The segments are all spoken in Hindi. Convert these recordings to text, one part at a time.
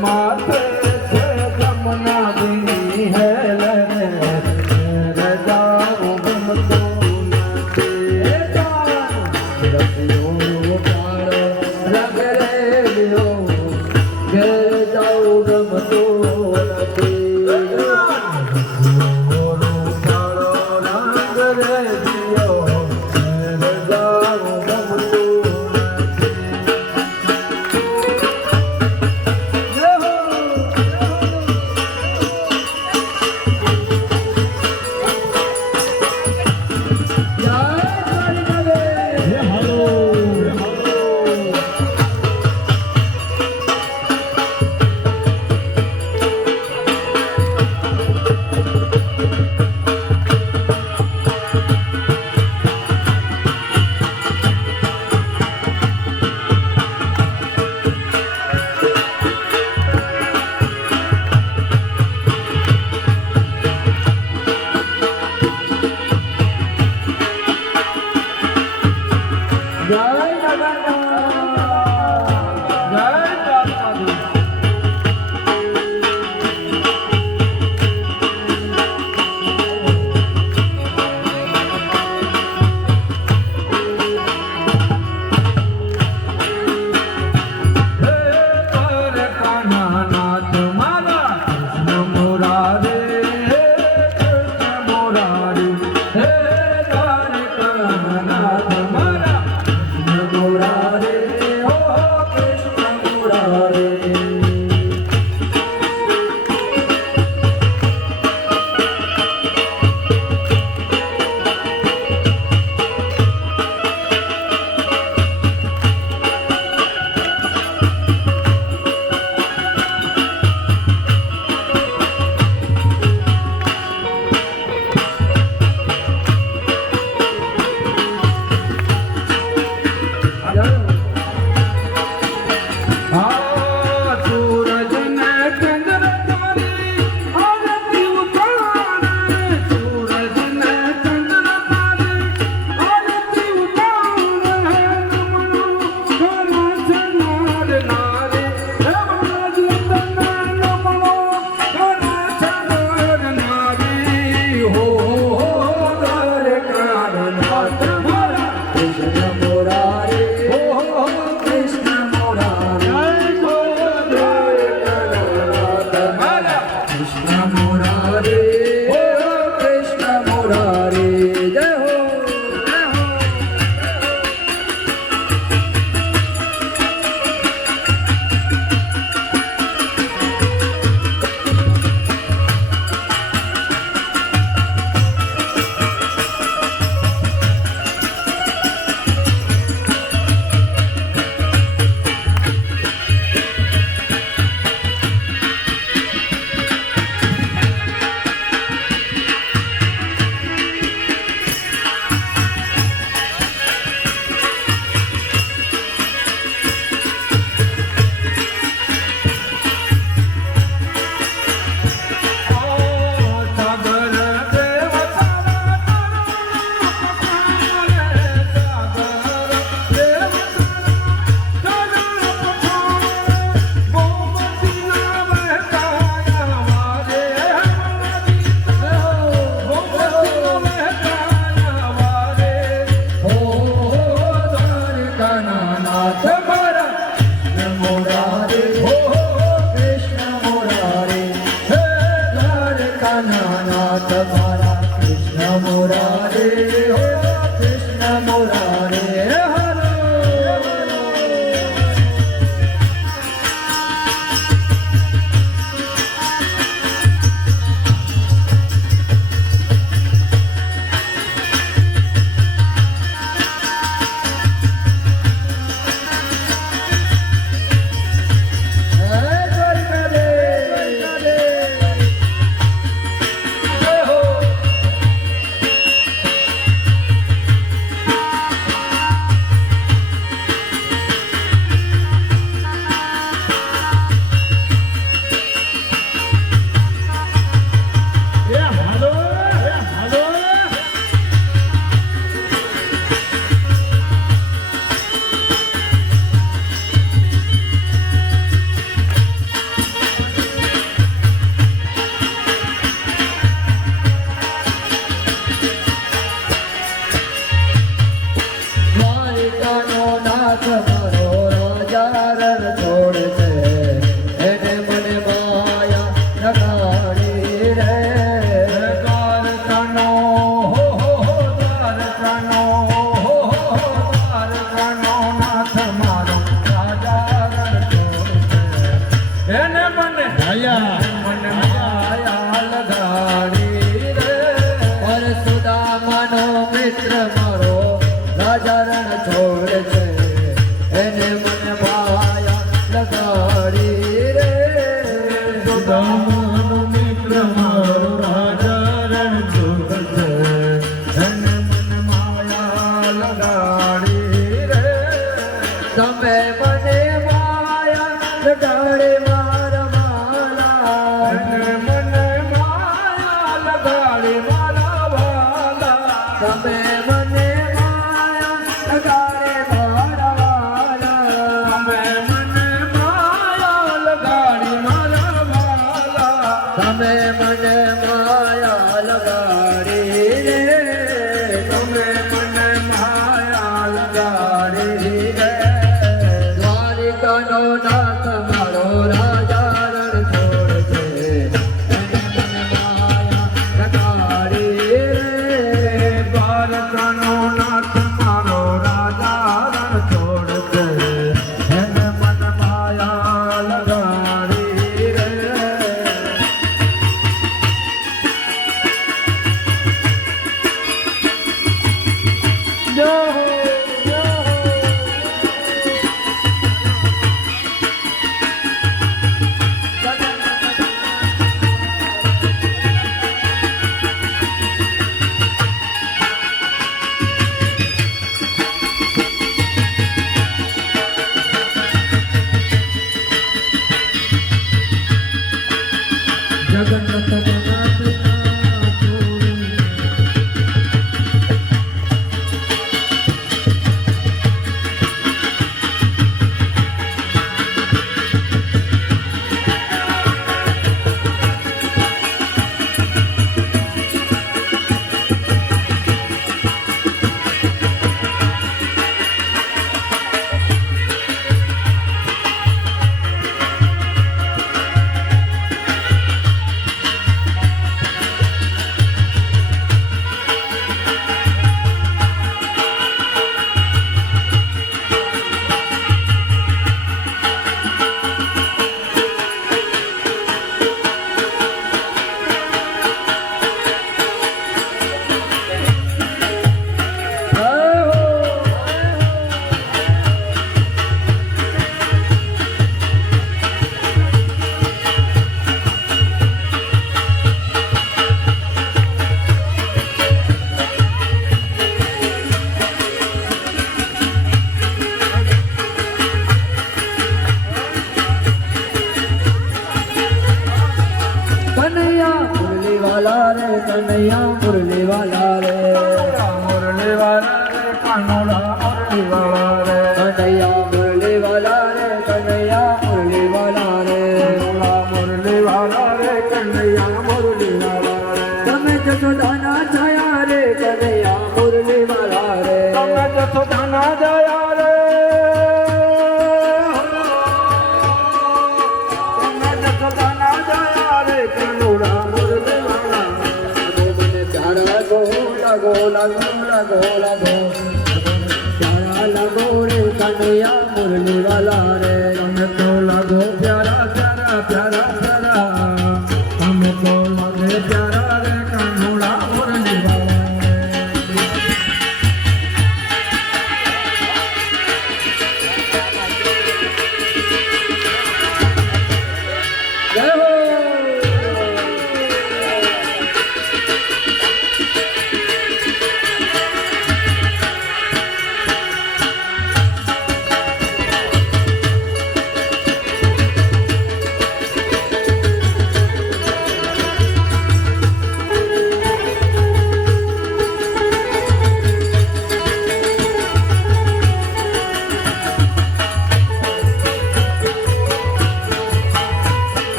માથે છે જમના દી હે લે નાથ મારા કૃષ્ણ મુરારે હો કૃષ્ણ મુરારે હરો कन्हैया मुरली वाला रे मुरली वाला रे कानोला मुरली वाला रे कन्हैया मुरली वाला रे कन्हैया मुरली वाला रे मुरली वाला रे कन्हैया मुरली वाला रे તમે જશોદાના છાયા રે કન્हैया मुरली वाला रे તમે જશોદાના જયા રે તમે જશોદાના જયા રે કાનોલા મુરલી વાલા लगो लगो लगो लगो प्यारा लगो रे कन्हैया मुरली वाला रे हमको लगो प्यारा प्यारा प्यारा प्यारा हमको लगे प्यारा रे कान्होड़ा मुरली वाला जय हो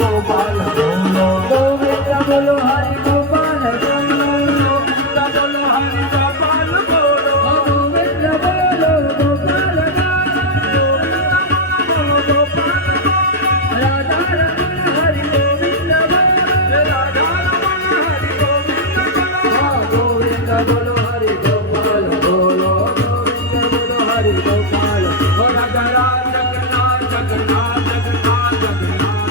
गोपाल बोलो गोविंद बोलो हरि गोपाल बोलो गोविंद बोलो हरि गोपाल बोलो गोविंद बोलो गोपाल गोपाल राधा रमण हरि गोविंद राधा रमण हरि गोविंद गोविंद बोलो हरि गोपाल बोलो गोविंद बोलो हरि गोपाल जगन्नाथ जगन्नाथ जगन्नाथ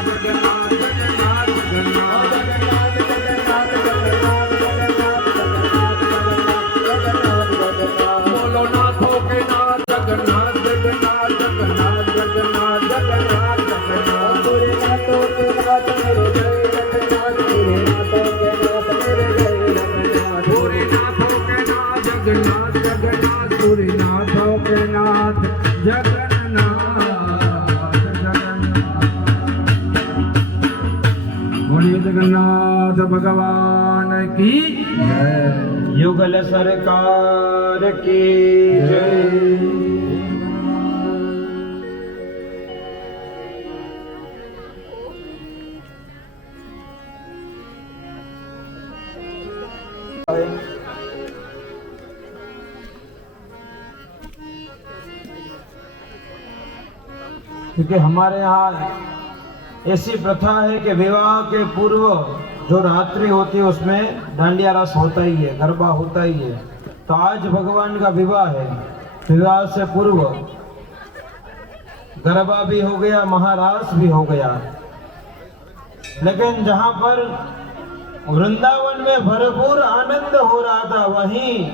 जगन्नाथ जगन्नाथ जगन्नाथ जगन्नाथ बोलो नाथों के नाथ जगन्नाथ जगन्नाथ जगन्नाथ जगन्नाथ जगन्नाथ जगन्नाथ पूरे नाथों के नाथ मेरे जय जगन्नाथ पूरे नाथों के नाथ मेरे जय जगन्नाथ पूरे नाथों के नाथ जगन्नाथ जगन्नाथ पूरे नाथों के नाथ जगन्नाथ जगन्नाथ बोलिए जगन्नाथ भगवान की जय युगल सरकार की जय। क्योंकि हमारे यहाँ ऐसी प्रथा है कि विवाह के पूर्व जो रात्रि होती है उसमें डांडिया रस होता ही है, गरबा होता ही है। तो आज भगवान का विवाह है, विवाह से पूर्व गरबा भी हो गया, महारास भी हो गया। लेकिन जहाँ पर वृंदावन में भरपूर आनंद हो रहा था, वहीं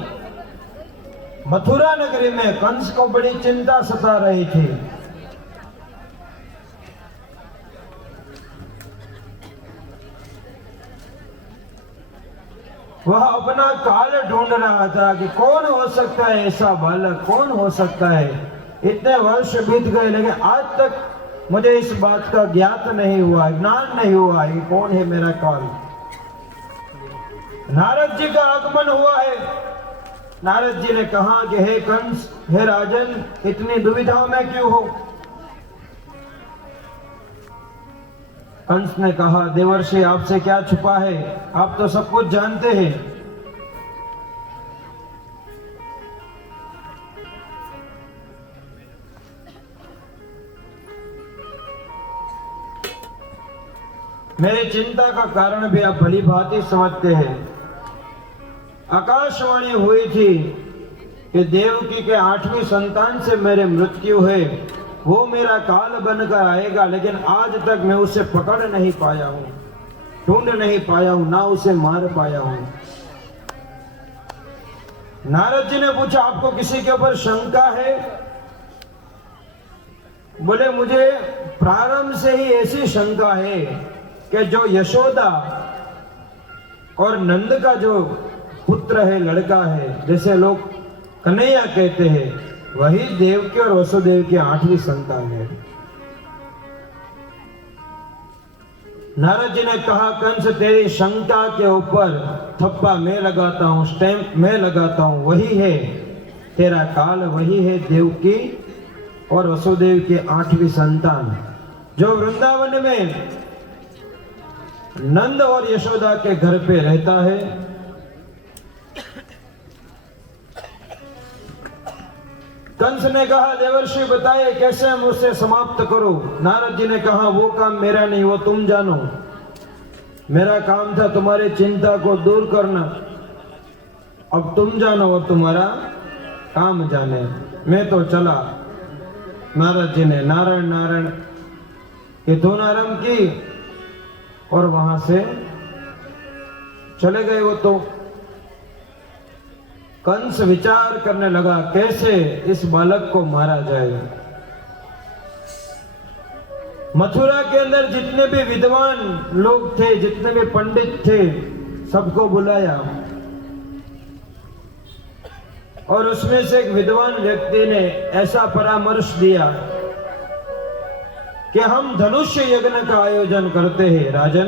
मथुरा नगरी में कंस को बड़ी चिंता सता रही थी। वह अपना काल ढूंढ रहा था कि कौन हो सकता है ऐसा बालक, कौन हो सकता है। इतने वर्ष बीत गए लेकिन आज तक मुझे इस बात का ज्ञात नहीं हुआ, ज्ञान नहीं हुआ कि कौन है मेरा काल। नारद जी का आगमन हुआ है। नारद जी ने कहा कि हे कंस, हे राजन, इतनी दुविधा में क्यों हो। कंस ने कहा, देवर्षि आपसे क्या छुपा है, आप तो सब कुछ जानते हैं। मेरी चिंता का कारण भी आप भली भांति समझते हैं। आकाशवाणी हुई थी कि देवकी के 8वीं संतान से मेरे मृत्यु है, वो मेरा काल बनकर आएगा, लेकिन आज तक मैं उसे पकड़ नहीं पाया हूं, ढूंढ नहीं पाया हूं, ना उसे मार पाया हूं। नारद जी ने पूछा, आपको किसी के ऊपर शंका है? बोले, मुझे प्रारंभ से ही ऐसी शंका है कि जो यशोदा और नंद का जो पुत्र है, लड़का है, जैसे लोग कन्हैया कहते हैं, वही देवकी और वसुदेव की 8वीं संतान है। नारद जी ने कहा, कंस तेरी शंका के ऊपर थप्पा मैं लगाता हूं, स्टैंप मैं लगाता हूं, वही है तेरा काल, वही है देवकी और वसुदेव की 8वीं संतान, जो वृंदावन में नंद और यशोदा के घर पे रहता है। कंस ने कहा, देवर्षि बताइए कैसे हम उसे समाप्त करो। नारद जी ने कहा, वो काम मेरा नहीं, वो तुम जानो। मेरा काम था तुम्हारी चिंता को दूर करना, अब तुम जानो और तुम्हारा काम जाने। मैं तो चला। नारद जी ने नारायण नारायण की धुन आरंभ की और वहां से चले गए वो तो। कंस विचार करने लगा कैसे इस बालक को मारा जाए। मथुरा के अंदर जितने भी विद्वान लोग थे, जितने भी पंडित थे, सबको बुलाया और उसमें से एक विद्वान व्यक्ति ने ऐसा परामर्श दिया कि हम धनुष्य यज्ञ का आयोजन करते हैं राजन।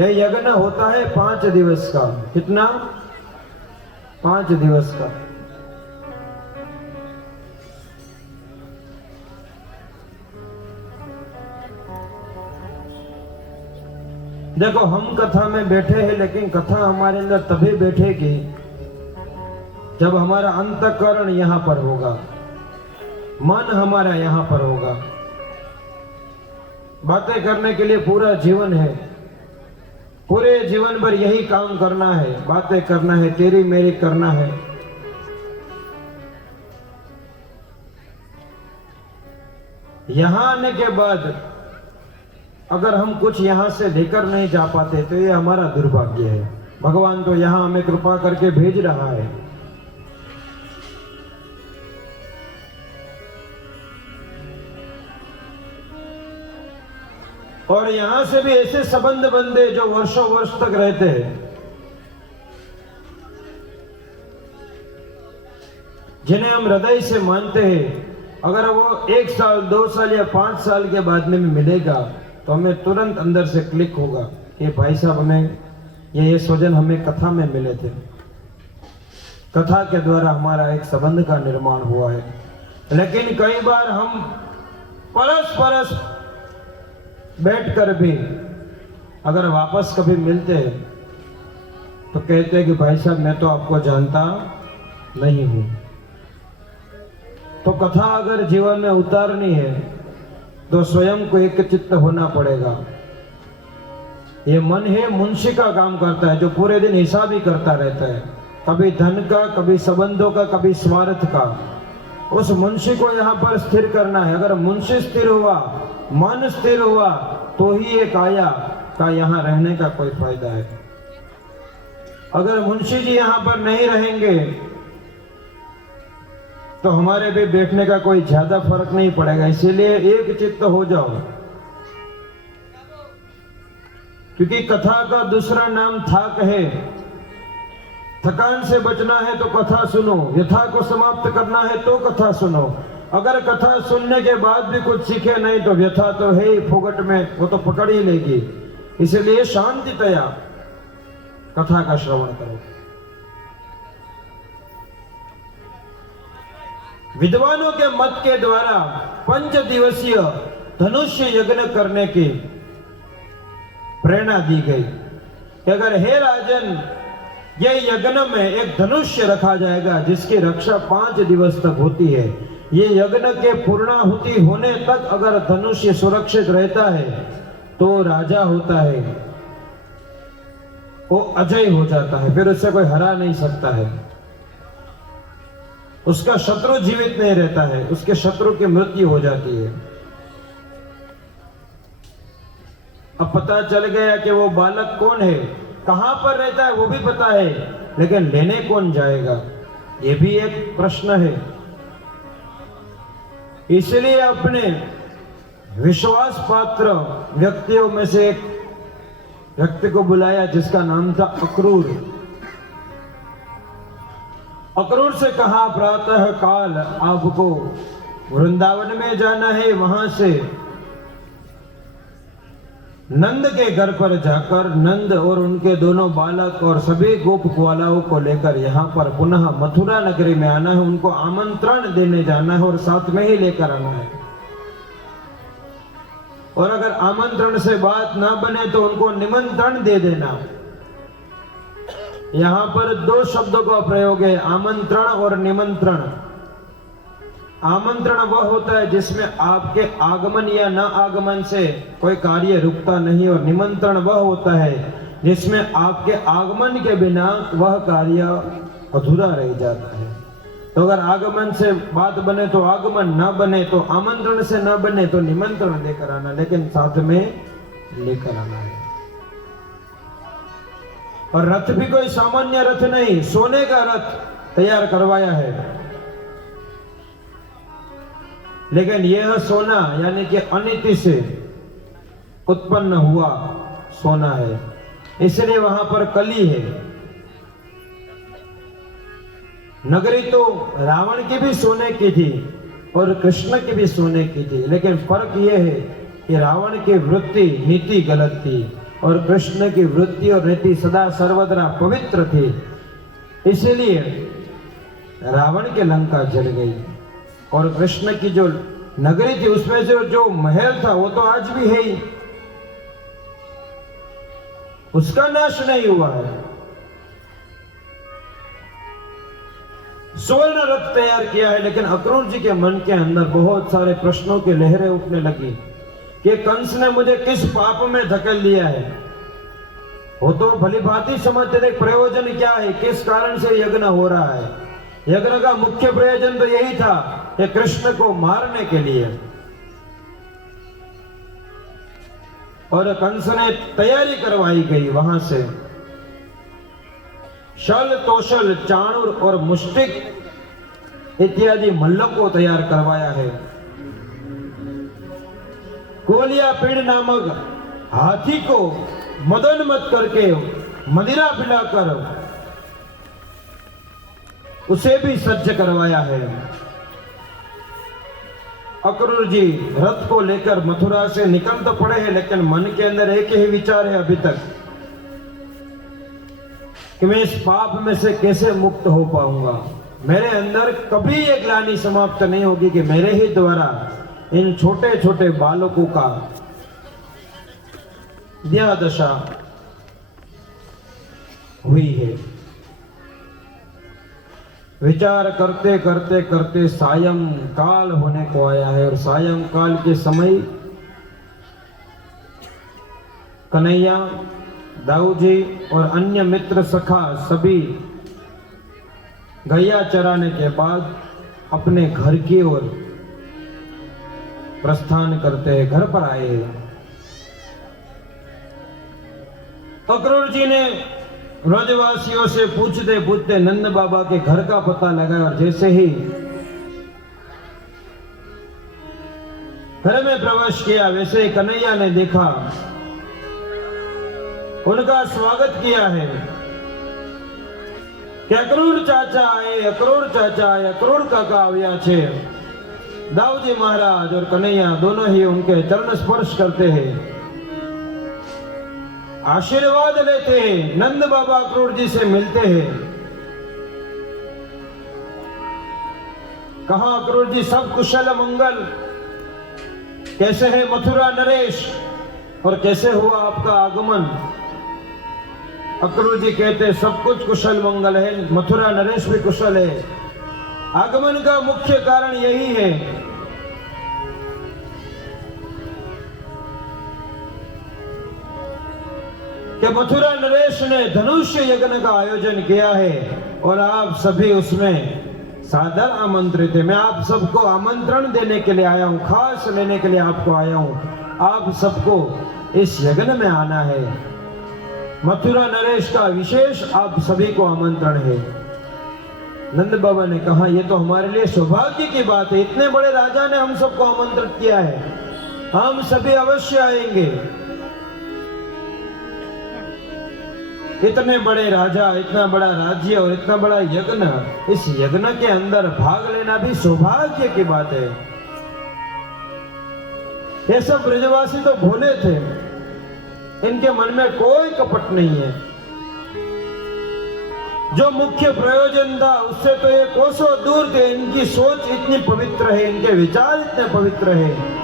यह यज्ञ होता है 5 दिवस का। कितना? 5 दिवस का। देखो हम कथा में बैठे हैं, लेकिन कथा हमारे अंदर तभी बैठेगी जब हमारा अंतःकरण यहाँ पर होगा, मन हमारा यहाँ पर होगा। बातें करने के लिए पूरा जीवन है, पूरे जीवन भर यही काम करना है, बातें करना है, तेरी मेरी करना है। यहां आने के बाद अगर हम कुछ यहां से लेकर नहीं जा पाते तो ये हमारा दुर्भाग्य है। भगवान तो यहां हमें कृपा करके भेज रहा है। और यहां से भी ऐसे संबंध बनते जो वर्षों वर्ष तक रहते हैं, जिन्हें हम हृदय से मानते हैं। अगर वो 1 साल 2 साल या 5 साल के बाद में मिलेगा तो हमें तुरंत अंदर से क्लिक होगा कि भाई साहब हमें ये स्वजन हमें कथा में मिले थे, कथा के द्वारा हमारा एक संबंध का निर्माण हुआ है। लेकिन कई बार हम परस बैठकर भी अगर वापस कभी मिलते हैं तो कहते हैं कि भाई साहब मैं तो आपको जानता नहीं हूं। तो कथा अगर जीवन में उतारनी है तो स्वयं को एक चित्त होना पड़ेगा। ये मन है, मुंशी का काम करता है, जो पूरे दिन हिसाब ही करता रहता है, कभी धन का, कभी संबंधों का, कभी स्वार्थ का। उस मुंशी को यहाँ पर स्थिर करना है। अगर मुंशी स्थिर हुआ, मन स्थिर हुआ, तो ही एक काया का यहाँ रहने का कोई फायदा है। अगर मुंशी जी यहाँ पर नहीं रहेंगे तो हमारे भी बैठने का कोई ज्यादा फर्क नहीं पड़ेगा। इसीलिए एक चित्त हो जाओ, क्योंकि कथा का दूसरा नाम थाक है। थकान से बचना है तो कथा सुनो, व्यथा को समाप्त करना है तो कथा सुनो। अगर कथा सुनने के बाद भी कुछ सीखे नहीं तो व्यथा तो है ही फोगट में, वो तो पकड़ ही लेगी। इसलिए शांतितया कथा का श्रवण करो। विद्वानों के मत के द्वारा 5 दिवसीय धनुष्य यज्ञ करने की प्रेरणा दी गई कि अगर हे राजन, ये यज्ञ में एक धनुष्य रखा जाएगा जिसकी रक्षा 5 दिवस तक होती है। ये यज्ञ के पूर्णाहुति होने तक अगर धनुष्य सुरक्षित रहता है तो राजा होता है, वो अजय हो जाता है, फिर उससे कोई हरा नहीं सकता है। उसका शत्रु जीवित नहीं रहता है, उसके शत्रु की मृत्यु हो जाती है। अब पता चल गया कि वो बालक कौन है, कहां पर रहता है वो भी पता है, लेकिन लेने कौन जाएगा ये भी एक प्रश्न है। इसलिए अपने विश्वास पात्र व्यक्तियों में से एक व्यक्ति को बुलाया जिसका नाम था अक्रूर। अक्रूर से कहा प्रातः काल आपको वृंदावन में जाना है, वहां से नंद के घर पर जाकर नंद और उनके दोनों बालक और सभी गोप ग्वालाओं को लेकर यहाँ पर पुनः मथुरा नगरी में आना है। उनको आमंत्रण देने जाना है और साथ में ही लेकर आना है। और अगर आमंत्रण से बात ना बने तो उनको निमंत्रण दे देना। यहाँ पर 2 शब्दों का प्रयोग है, आमंत्रण और निमंत्रण। आमंत्रण वह होता है जिसमें आपके आगमन या न आगमन से कोई कार्य रुकता नहीं, और निमंत्रण वह होता है जिसमें आपके आगमन के बिना वह कार्य अधूरा रह जाता है। तो अगर आगमन से बात बने तो आगमन, न बने तो आमंत्रण से न बने तो निमंत्रण लेकर आना, लेकिन साथ में लेकर आना है। और रथ भी कोई सामान्य रथ नहीं, सोने का रथ तैयार करवाया है। लेकिन यह सोना यानी कि अनिति से उत्पन्न हुआ सोना है, इसलिए वहां पर कली है। नगरी तो रावण की भी सोने की थी और कृष्ण की भी सोने की थी, लेकिन फर्क यह है कि रावण की वृत्ति नीति गलत थी और कृष्ण की वृत्ति और नीति सदा सर्वदा पवित्र थी। इसीलिए रावण के लंका जल गई और कृष्ण की जो नगरी थी उसमें से जो महल था वो तो आज भी है ही। उसका नाश नहीं हुआ है। स्वर्ण रथ तैयार किया है, लेकिन अक्रूर जी के मन के अंदर बहुत सारे प्रश्नों की लहरें उठने लगी कि कंस ने मुझे किस पाप में धकेल दिया है। वो तो भली भांति समझते थे प्रयोजन क्या है, किस कारण से यज्ञ हो रहा है। यज्ञ का मुख्य प्रयोजन तो यही था कि कृष्ण को मारने के लिए। और कंस ने तैयारी करवाई गई, वहां से शल तोशल चाणूर और मुष्टिक इत्यादि मल्ल को तैयार करवाया है। कोलिया पीड़ नामक हाथी को मदन मत करके मदिरा पिलाकर उसे भी सज्ज करवाया है। अक्रूर जी रथ को लेकर मथुरा से निकल तो पड़े हैं, लेकिन मन के अंदर एक ही विचार है अभी तक कि मैं इस पाप में से कैसे मुक्त हो पाऊंगा। मेरे अंदर कभी ये ग्लानि समाप्त नहीं होगी कि मेरे ही द्वारा इन छोटे छोटे बालकों का यह दशा हुई है। विचार करते करते करते सायं काल होने को आया है, और सायं काल के समय कन्हैया, दाऊ जी और अन्य मित्र सखा सभी गैया चराने के बाद अपने घर की ओर प्रस्थान करते हैं, घर पर आए हैं। अक्रूर जी ने ब्रजवासियों से पूछते पूछते नंद बाबा के घर का पता लगाया, और जैसे ही घर में प्रवेश किया वैसे ही कन्हैया ने देखा, उनका स्वागत किया है कि अक्रूर चाचा आए, अक्रूर चाचा आए, अक्रूर काका આવ્યા છે। दाऊजी महाराज और कन्हैया दोनों ही उनके चरण स्पर्श करते हैं, आशीर्वाद लेते हैं। नंद बाबा अक्रूर जी से मिलते हैं। कहा अक्रूर जी सब कुशल मंगल, कैसे है मथुरा नरेश, और कैसे हुआ आपका आगमन। अक्रूर जी कहते सब कुछ कुशल मंगल है, मथुरा नरेश भी कुशल है। आगमन का मुख्य कारण यही है कि मथुरा नरेश ने धनुष्य यज्ञ का आयोजन किया है, और आप सभी उसमें सादर आमंत्रित है। मैं आप सबको आमंत्रण देने के लिए आया हूं, खास लेने के लिए आपको आया हूं। आप सबको इस यज्ञ में आना है। मथुरा नरेश का विशेष आप सभी को आमंत्रण है। नंद बाबा ने कहा यह तो हमारे लिए सौभाग्य की बात है, इतने बड़े राजा ने हम सबको आमंत्रित किया है, हम सभी अवश्य आएंगे। इतने बड़े राजा, इतना बड़ा राज्य और इतना बड़ा यज्ञ, इस यज्ञ के अंदर भाग लेना भी सौभाग्य की बात है। ये सब ब्रजवासी तो भोले थे, इनके मन में कोई कपट नहीं है। जो मुख्य प्रयोजन था उससे तो ये कोसों दूर थे। इनकी सोच इतनी पवित्र है, इनके विचार इतने पवित्र है।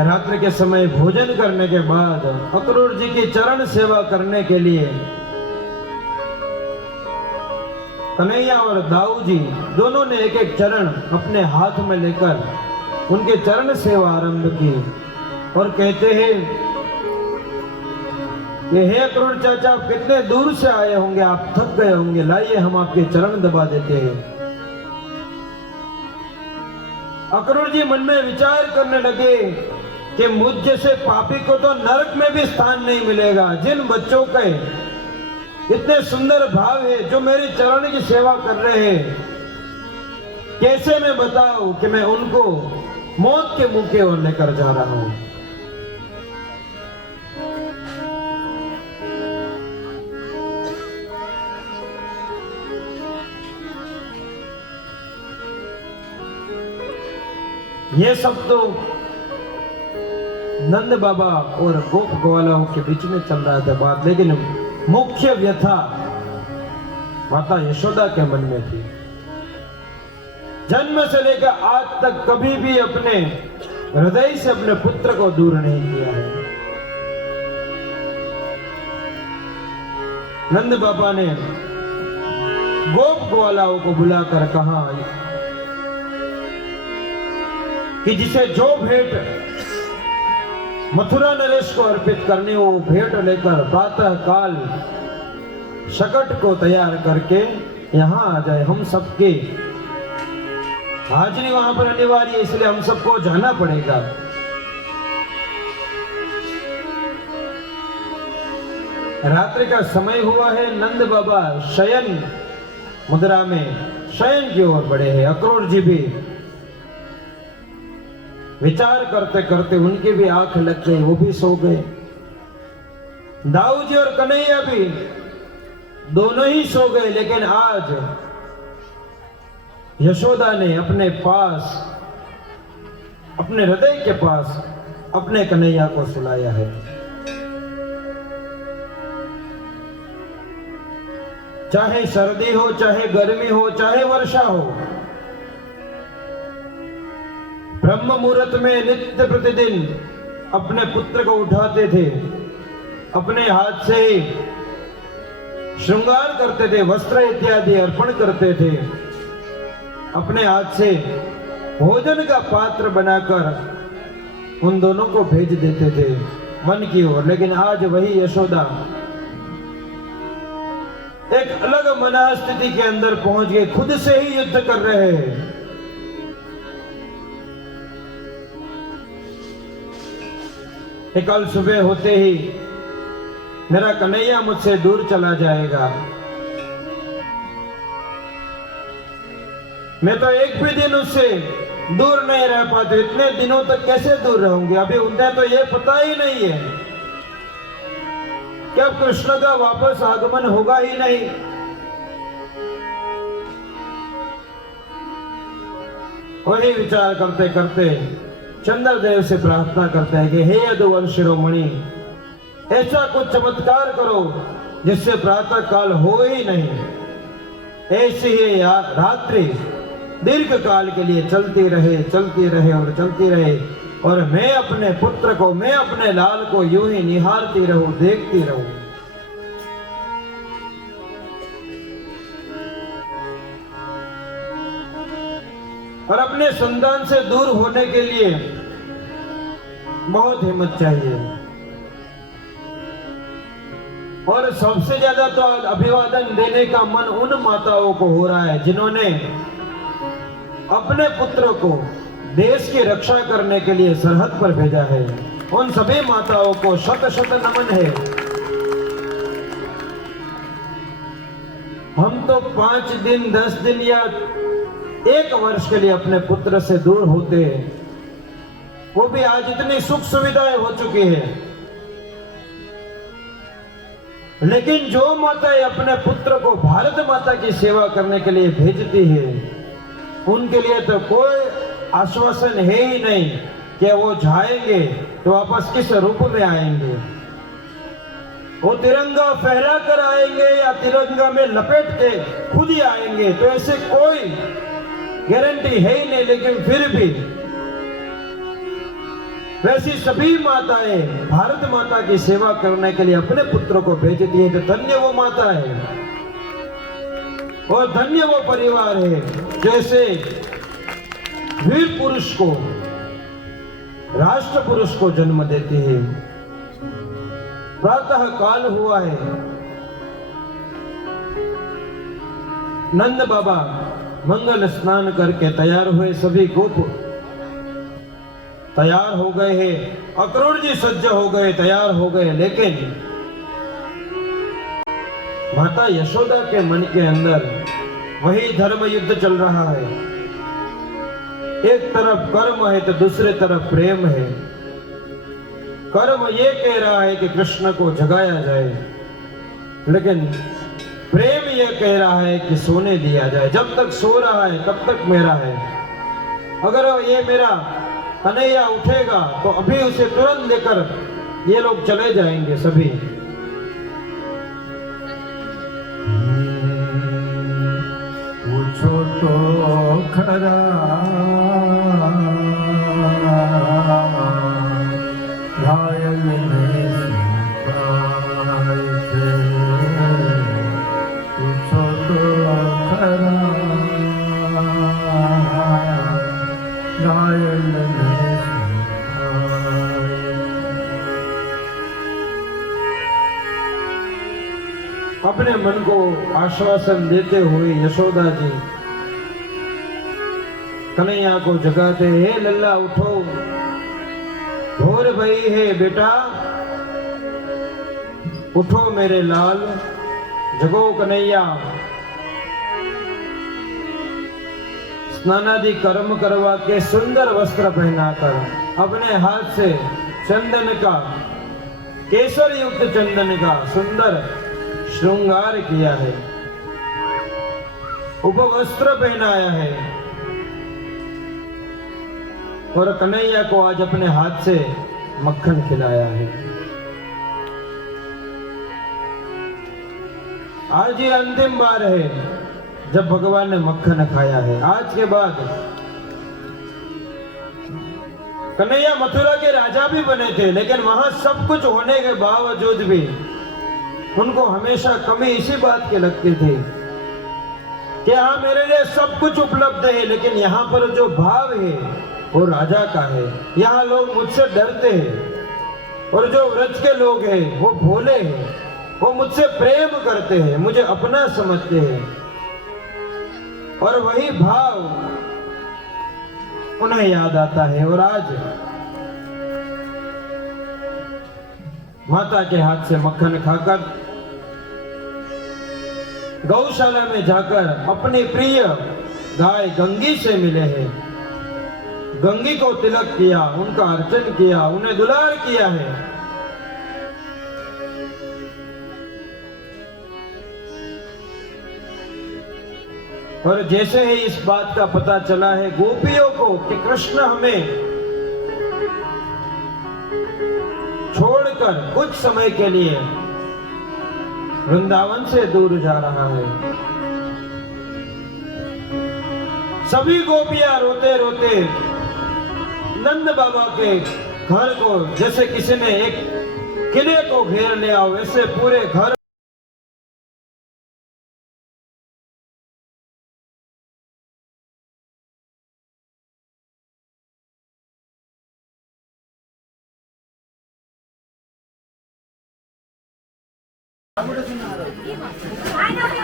रात्रि के समय भोजन करने के बाद अक्रूर जी की चरण सेवा करने के लिए कन्हैया और दाऊ जी दोनों ने एक एक चरण अपने हाथ में लेकर उनके चरण सेवा आरंभ की, और कहते हैं कि हे अक्रूर चाचा, आप कितने दूर से आए होंगे, आप थक गए होंगे, लाइए हम आपके चरण दबा देते हैं। अक्रूर जी मन में विचार करने लगे कि मुझ जैसे पापी को तो नरक में भी स्थान नहीं मिलेगा। जिन बच्चों के इतने सुंदर भाव है, जो मेरी चरण की सेवा कर रहे हैं, कैसे मैं बताऊं कि मैं उनको मौत के मुंह की ओर लेकर जा रहा हूं। ये सब तो नंद बाबा और गोप ग्वालाओं के बीच में चल रहा था बात, लेकिन मुख्य व्यथा माता यशोदा के मन में थी। जन्म से लेकर आज तक कभी भी अपने हृदय से अपने पुत्र को दूर नहीं किया है। नंद बाबा ने गोप ग्वालाओं को बुलाकर कहा कि जिसे जो भेंट मथुरा नरेश को अर्पित करनी हो, वो भेंट लेकर प्रातः काल शकट को तैयार करके यहां आ जाए। हम सबके हाजिरी वहां पर अनिवार्य है, इसलिए हम सबको जाना पड़ेगा। रात्रि का समय हुआ है। नंद बाबा शयन मुद्रा में शयन की ओर बढ़े हैं। अक्रूर जी भी विचार करते करते उनकी भी आंख लग गई, वो भी सो गए। दाऊ जी और कन्हैया भी दोनों ही सो गए। लेकिन आज यशोदा ने अपने पास, अपने हृदय के पास अपने कन्हैया को सुलाया है। चाहे सर्दी हो, चाहे गर्मी हो, चाहे वर्षा हो, ब्रह्म मुहूर्त में नित्य प्रतिदिन अपने पुत्र को उठाते थे, अपने हाथ से ही श्रृंगार करते थे, वस्त्र इत्यादि अर्पण करते थे, अपने हाथ से भोजन का पात्र बनाकर उन दोनों को भेज देते थे मन की ओर। लेकिन आज वही यशोदा एक अलग मनस्थिति के अंदर पहुंच गए, खुद से ही युद्ध कर रहे हैं। कल सुबह होते ही मेरा कन्हैया मुझसे दूर चला जाएगा। मैं तो एक भी दिन उससे दूर नहीं रह पाते। इतने दिनों तक कैसे दूर रहूंगी? अभी उन्हें तो ये पता ही नहीं है कि अब कृष्ण का वापस आगमन होगा ही नहीं। वही विचार करते करते चंद्रदेव से प्रार्थना करते हैं कि हे यदुवंश शिरोमणि, ऐसा कुछ चमत्कार करो जिससे प्रातः काल हो ही नहीं। ऐसी ही रात्रि दीर्घ काल के लिए चलती रहे और चलती रहे, और मैं अपने पुत्र को, मैं अपने लाल को यूं ही निहारती रहूं, देखती रहूं। और अपने संतान से दूर होने के लिए बहुत हिम्मत चाहिए। और सबसे ज्यादा तो अभिवादन देने का मन उन माताओं को हो रहा है जिन्होंने अपने पुत्र को देश की रक्षा करने के लिए सरहद पर भेजा है। उन सभी माताओं को शत शत नमन है। हम तो 5 दिन, 10 दिन या 1 वर्ष के लिए अपने पुत्र से दूर होते हैं, वो भी आज इतनी सुख सुविधाएं हो चुकी है। लेकिन जो माताएं अपने पुत्र को भारत माता की सेवा करने के लिए भेजती है, उनके लिए तो कोई आश्वासन है ही नहीं कि वो जाएंगे तो वापस किस रूप में आएंगे। वो तिरंगा फहरा कर आएंगे या तिरंगा में लपेट के खुद ही आएंगे, तो ऐसे कोई गारंटी है ही नहीं। लेकिन फिर भी वैसी सभी माताएं भारत माता की सेवा करने के लिए अपने पुत्रों को भेजती है। तो धन्य वो माता है और धन्य वो परिवार है जैसे वीर पुरुष को, राष्ट्र पुरुष को जन्म देती है। प्रातः काल हुआ है। नंद बाबा मंगल स्नान करके तैयार हुए, सभी गोप तैयार हो गए हैं, अक्रूर जी सज्ज हो गए, तैयार हो गए। लेकिन माता यशोदा के मन के अंदर वही धर्म युद्ध चल रहा है। एक तरफ कर्म है तो दूसरे तरफ प्रेम है। कर्म ये कह रहा है कि कृष्ण को जगाया जाए, लेकिन प्रेम ये कह रहा है कि सोने दिया जाए। जब तक सो रहा है तब तक मेरा है। अगर ये मेरा कन्हैया उठेगा तो अभी उसे तुरंत लेकर ये लोग चले जाएंगे सभी। पूछो तो खरा घायल ने सिखाए थे पूछो तो खरा घायल ने अपने मन को आश्वासन देते हुए यशोदा जी कन्हैया को जगाते, हे लल्ला उठो, भोर भई है बेटा, उठो मेरे लाल, जगो कन्हैया। स्नानादि कर्म करवा के सुंदर वस्त्र पहनाकर अपने हाथ से चंदन का, केसर युक्त चंदन का सुंदर श्रृंगार किया है, उपवस्त्र पहनाया है और कन्हैया को आज अपने हाथ से मक्खन खिलाया है। आज ये अंतिम बार है जब भगवान ने मक्खन खाया है। आज के बाद कन्हैया मथुरा के राजा भी बने थे, लेकिन वहां सब कुछ होने के बावजूद भी उनको हमेशा कमी इसी बात की लगती थी कि हाँ मेरे लिए सब कुछ उपलब्ध है, लेकिन यहाँ पर जो भाव है वो राजा का है। यहाँ लोग मुझसे डरते हैं और जो व्रज के लोग हैं वो भोले हैं, वो मुझसे प्रेम करते हैं, मुझे अपना समझते हैं और वही भाव उन्हें याद आता है। और आज माता के हाथ से मक्खन खाकर गौशाला में जाकर अपनी प्रिय गाय गंगी से मिले हैं, गंगी को तिलक किया, उनका अर्चन किया, उन्हें दुलार किया है। और जैसे ही इस बात का पता चला है गोपियों को कि कृष्ण हमें छोड़कर कुछ समय के लिए वृंदावन से दूर जा रहा है, सभी गोपियां रोते रोते नंद बाबा के घर को, जैसे किसी ने एक किले को घेर लिया वैसे पूरे घर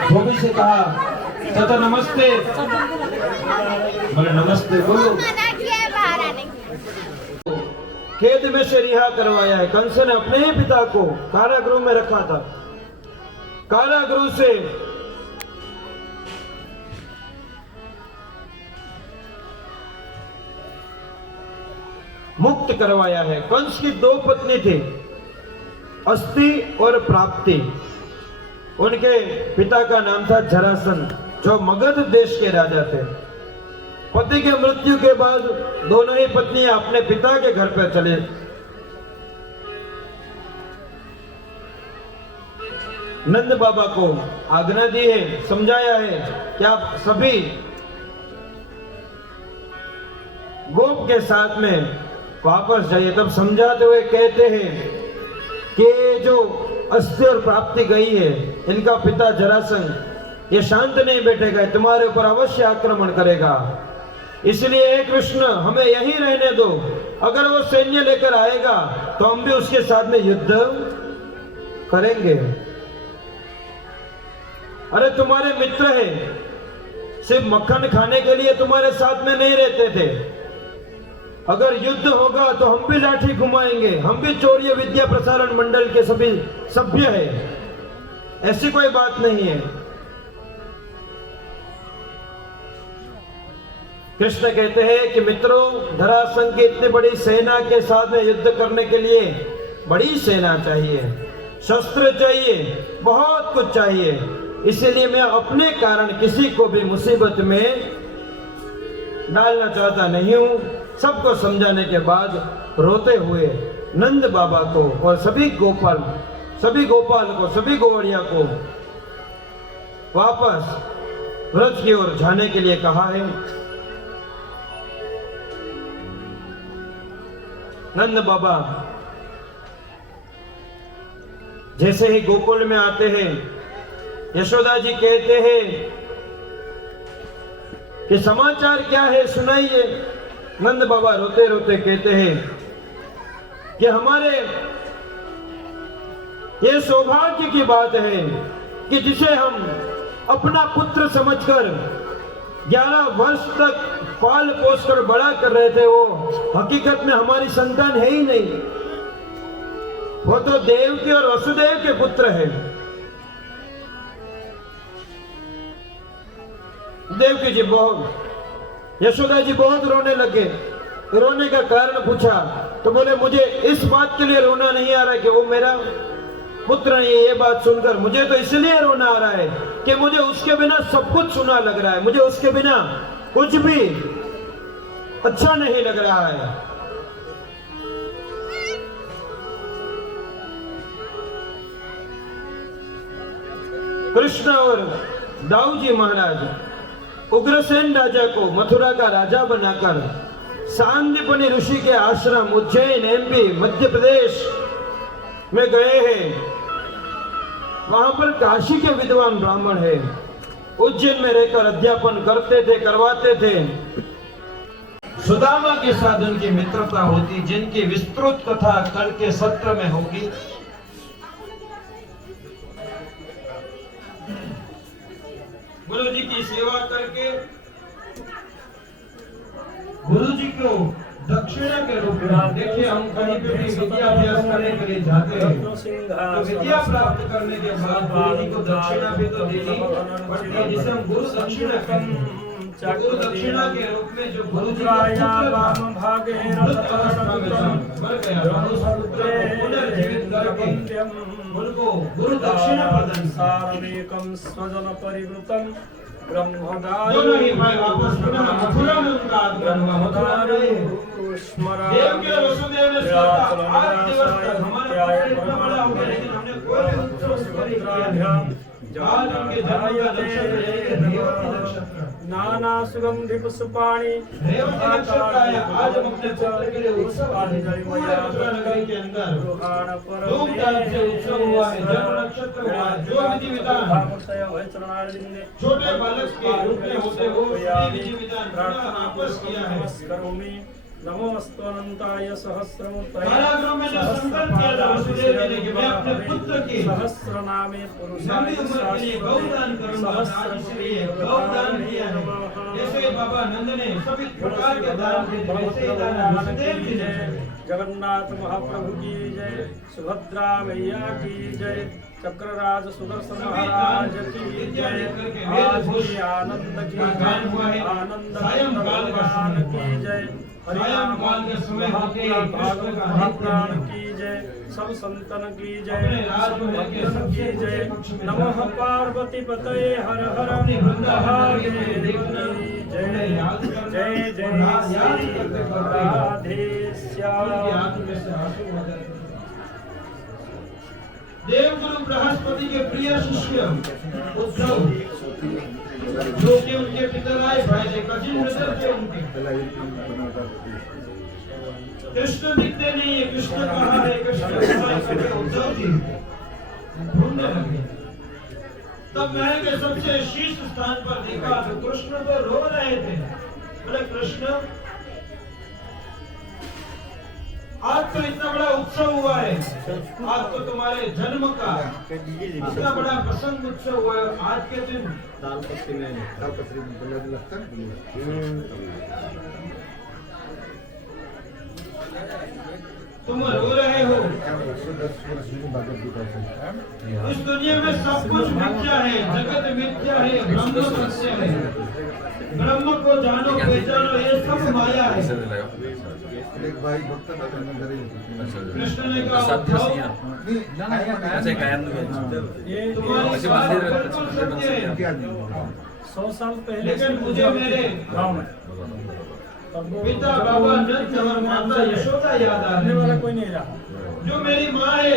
धोबी से कहा, चाचा नमस्ते। बोले नमस्ते, बोलो। खेत में से रिहा करवाया है। कंस ने अपने ही पिता को कारागृह में रखा था, कारागृह से मुक्त करवाया है। कंस की दो पत्नी थी, अस्ति और प्राप्ति। उनके पिता का नाम था जरासंध, जो मगध देश के राजा थे। पति के मृत्यु के बाद दोनों ही पत्नियां अपने पिता के घर पर चले। नंद बाबा को आज्ञा दी है, समझाया है कि आप सभी गोप के साथ में वापस जाइए। तब समझाते हुए कहते हैं कि जो अस्ति और प्राप्ति गई है, इनका पिता जरासंध ये शांत नहीं बैठेगा, तुम्हारे ऊपर अवश्य आक्रमण करेगा, इसलिए हे कृष्ण हमें यहीं रहने दो। अगर वो सैन्य लेकर आएगा तो हम भी उसके साथ में युद्ध करेंगे। अरे तुम्हारे मित्र हैं, सिर्फ मक्खन खाने के लिए तुम्हारे साथ में नहीं रहते थे। अगर युद्ध होगा तो हम भी लाठी घुमाएंगे, हम भी चौर्य विद्या प्रसारण मंडल के सभी सभ्य हैं, ऐसी कोई बात नहीं है। कृष्ण कहते हैं कि मित्रों, जरासंध की इतनी बड़ी सेना के साथ में युद्ध करने के लिए बड़ी सेना चाहिए, शस्त्र चाहिए, बहुत कुछ चाहिए। इसीलिए मैं अपने कारण किसी को भी मुसीबत में डालना चाहता नहीं हूं। सबको समझाने के बाद रोते हुए नंद बाबा को और सभी गोपाल को, सभी गोवड़िया को वापस व्रज की ओर जाने के लिए कहा है। नंद बाबा जैसे ही गोकुल में आते हैं, यशोदा जी कहते हैं कि समाचार क्या है, सुनाइए। नंद बाबा रोते रोते कहते हैं कि हमारे ये सौभाग्य की बात है कि जिसे हम अपना पुत्र समझकर 11 वर्ष तक पाल पोस कर बड़ा कर रहे थे, वो हकीकत में हमारी संतान है ही नहीं। वो तो देवकी और वसुदेव के पुत्र है। देवकी जी बहुत, यशोदा जी बहुत रोने लगे। रोने का कारण पूछा तो बोले मुझे इस बात के लिए रोना नहीं आ रहा है कि वो मेरा पुत्र नहीं है। ये बात सुनकर मुझे तो इसलिए रोना आ रहा है कि मुझे उसके बिना सब कुछ सुना लग रहा है, मुझे उसके बिना कुछ भी अच्छा नहीं लग रहा है। कृष्ण और दाऊ जी महाराज उग्रसेन राजा को मथुरा का राजा बनाकर सांदीपनि ऋषि के आश्रम उज्जैन एमपी मध्य प्रदेश में गए हैं। वहां पर काशी के विद्वान ब्राह्मण है, उज्जैन में रहकर अध्यापन करते थे, करवाते थे। सुदामा के साथ उनकी मित्रता होती, जिनकी विस्तृत कथा कल के सत्र में होगी। गुरु जी की सेवा करके गुरु जी को दक्षिणा के रूप में, देखिए हम कहीं पे भी विद्याभ्यास करने के लिए जाते हैं तो विद्या प्राप्त करने के बाद गुरु जी को दक्षिणा भी तो देनी पड़ती है, जिसे हम गुरु दक्षिणा कहते हैं। गुरु दक्षिणा के रूप में जो गुरु जी का पुनर्जीवित करके उनको गुरु दक्षिणा प्रदान सारमेकं स्वजन परिवृतम दोनों ही भाई वापस पुनः मथुरा में उनका आगमन हुआ। मथुरा में देवकी और वसुदेव ने सोचा आज दिवस तक हमारा इतना बड़ा हो गया, लेकिन हमने कोई भी उत्सव नहीं किया। आज उनके जन्म का नक्षत्र यानी कि रेवती नक्षत्र, नाना सुगंधि पुष्पाणि रेवती नक्षत्र आया। आज हम अपने पुत्र के लिए उत्सव मथुरा नगरी के अंदर धूमधाम से उत्सव हुआ है, जन्म नक्षत्र हुआ है। जो विधि विधान छोटे बालक के रूप में होते वो विधि विधान वापस किया है। नमोस्तु अनंताय सहस्रमूर्तये। कारागृह में जो संकल्प किया था वसुदेव जी ने कि मैं अपने पुत्र की सहस्र नामे लंबी उम्र के लिए गौदान करूंगा, आज इसलिए गौदान किया है। जैसे बाबा नंद ने सभी प्रकार के दान दिए, वैसे ही दान वसुदेव जी ने। जगन्नाथ महाप्रभु की जय, सुभद्रा मैया की जय, चक्रराज सुदर्शन महाराज की जय, आज की आनंद की जय, आनंद भगवान की जय, सायंकाल के समय होके भगवान की जय, सब संतन की जय, सब भक्तन की जय। नमः पार्वती पतये हर हर महादेव की जय। जय जय श्री राधे श्याम। देवगुरु बृहस्पति के प्रिय शिष्य उद्धव, जो कि उनके पितराई भाई थे, कजिन ब्रदर थे उनके। कृष्ण दिखते नहीं है, कृष्ण कहाँ है, कृष्ण कहाँ है, उद्धव जी ढूंढने लगे। तब महल के सबसे शीर्ष स्थान पर देखा तो कृष्ण तो रो रहे थे। बोले कृष्ण, आज तो इतना बड़ा उत्सव हुआ है, आज तो तुम्हारे जन्म का इतना बड़ा प्रसंग उत्सव हुआ है। आज के दिन तुम रो रहे हो। इस दुनिया में सब कुछ मिथ्या है, जगत मिथ्या है, ब्रह्म सत्य है। ब्रह्म को जानो पहचानो, ये सब माया है। कृष्ण ने कहा तुम्हारी 100 साल पहले, लेकिन मुझे मेरे पिता बाबा नंद और माता यशोदा याद आ रही है, कोई नहीं रहा जो मेरी माँ है।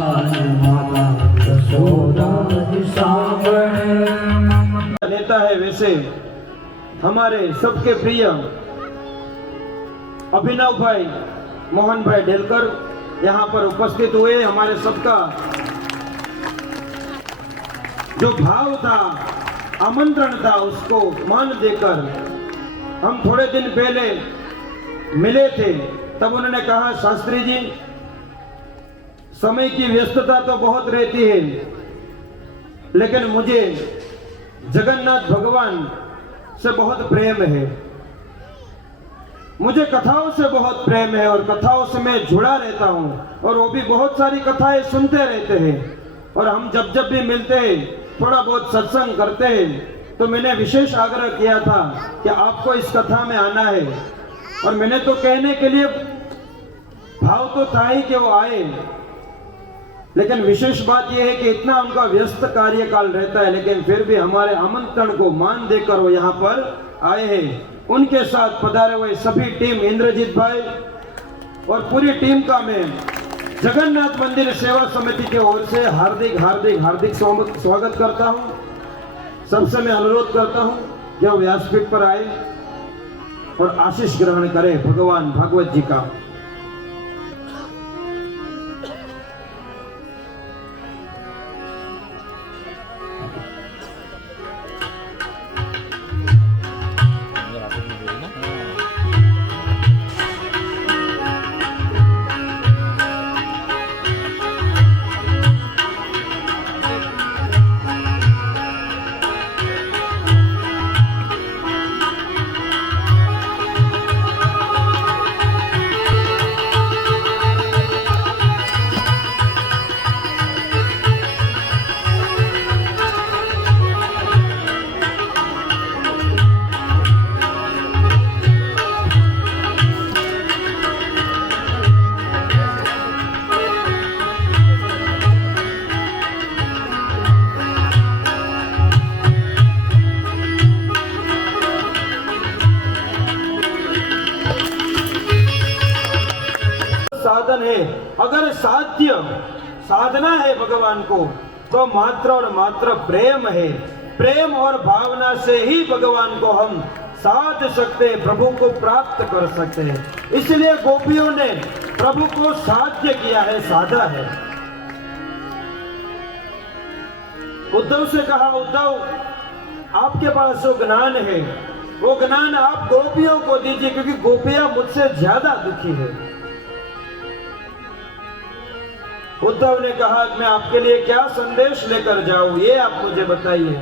माता यशोदा जी सांभळे। लेता है वैसे हमारे सबके प्रिय अभिनव भाई मोहन भाई डेलकर यहाँ पर उपस्थित हुए। हमारे सबका जो भाव था, आमंत्रण था, उसको मान देकर हम थोड़े दिन पहले मिले थे। तब उन्होंने कहा, शास्त्री जी समय की व्यस्तता तो बहुत रहती है, लेकिन मुझे जगन्नाथ भगवान से बहुत प्रेम है, मुझे कथाओं से बहुत प्रेम है और कथाओं से मैं जुड़ा रहता हूं और वो भी बहुत सारी कथाएं सुनते रहते हैं। और हम जब जब भी मिलते हैं, थोड़ा बहुत सत्संग करते हैं, तो मैंने विशेष आग्रह किया था कि आपको इस कथा में आना है। और मैंने तो कहने के लिए भाव तो था ही कि वो आए, लेकिन विशेष बात यह है कि इतना उनका व्यस्त कार्यकाल रहता है, लेकिन फिर भी हमारे आमंत्रण को मान देकर वो यहाँ पर आए हैं। उनके साथ पधारे हुए सभी टीम, इंद्रजीत भाई और पूरी टीम का मैं जगन्नाथ मंदिर सेवा समिति की ओर से हार्दिक हार्दिक हार्दिक स्वागत करता हूं। सबसे मैं अनुरोध करता हूं कि वो व्यासपीठ पर आए और आशीष ग्रहण करें भगवान भागवत जी का। साधन है, अगर साध्य साधना है भगवान को, तो मात्र और मात्र प्रेम है। प्रेम और भावना से ही भगवान को हम साध सकते हैं, प्रभु को प्राप्त कर सकते हैं। इसलिए गोपियों ने प्रभु को साध्य किया है, साधा है। उद्धव से कहा, उद्धव आपके पास जो ज्ञान है, वो ज्ञान आप गोपियों को दीजिए, क्योंकि गोपियां मुझसे ज्यादा दुखी है। उद्धव ने कहा, मैं आपके लिए क्या संदेश लेकर जाऊं, ये आप मुझे बताइए।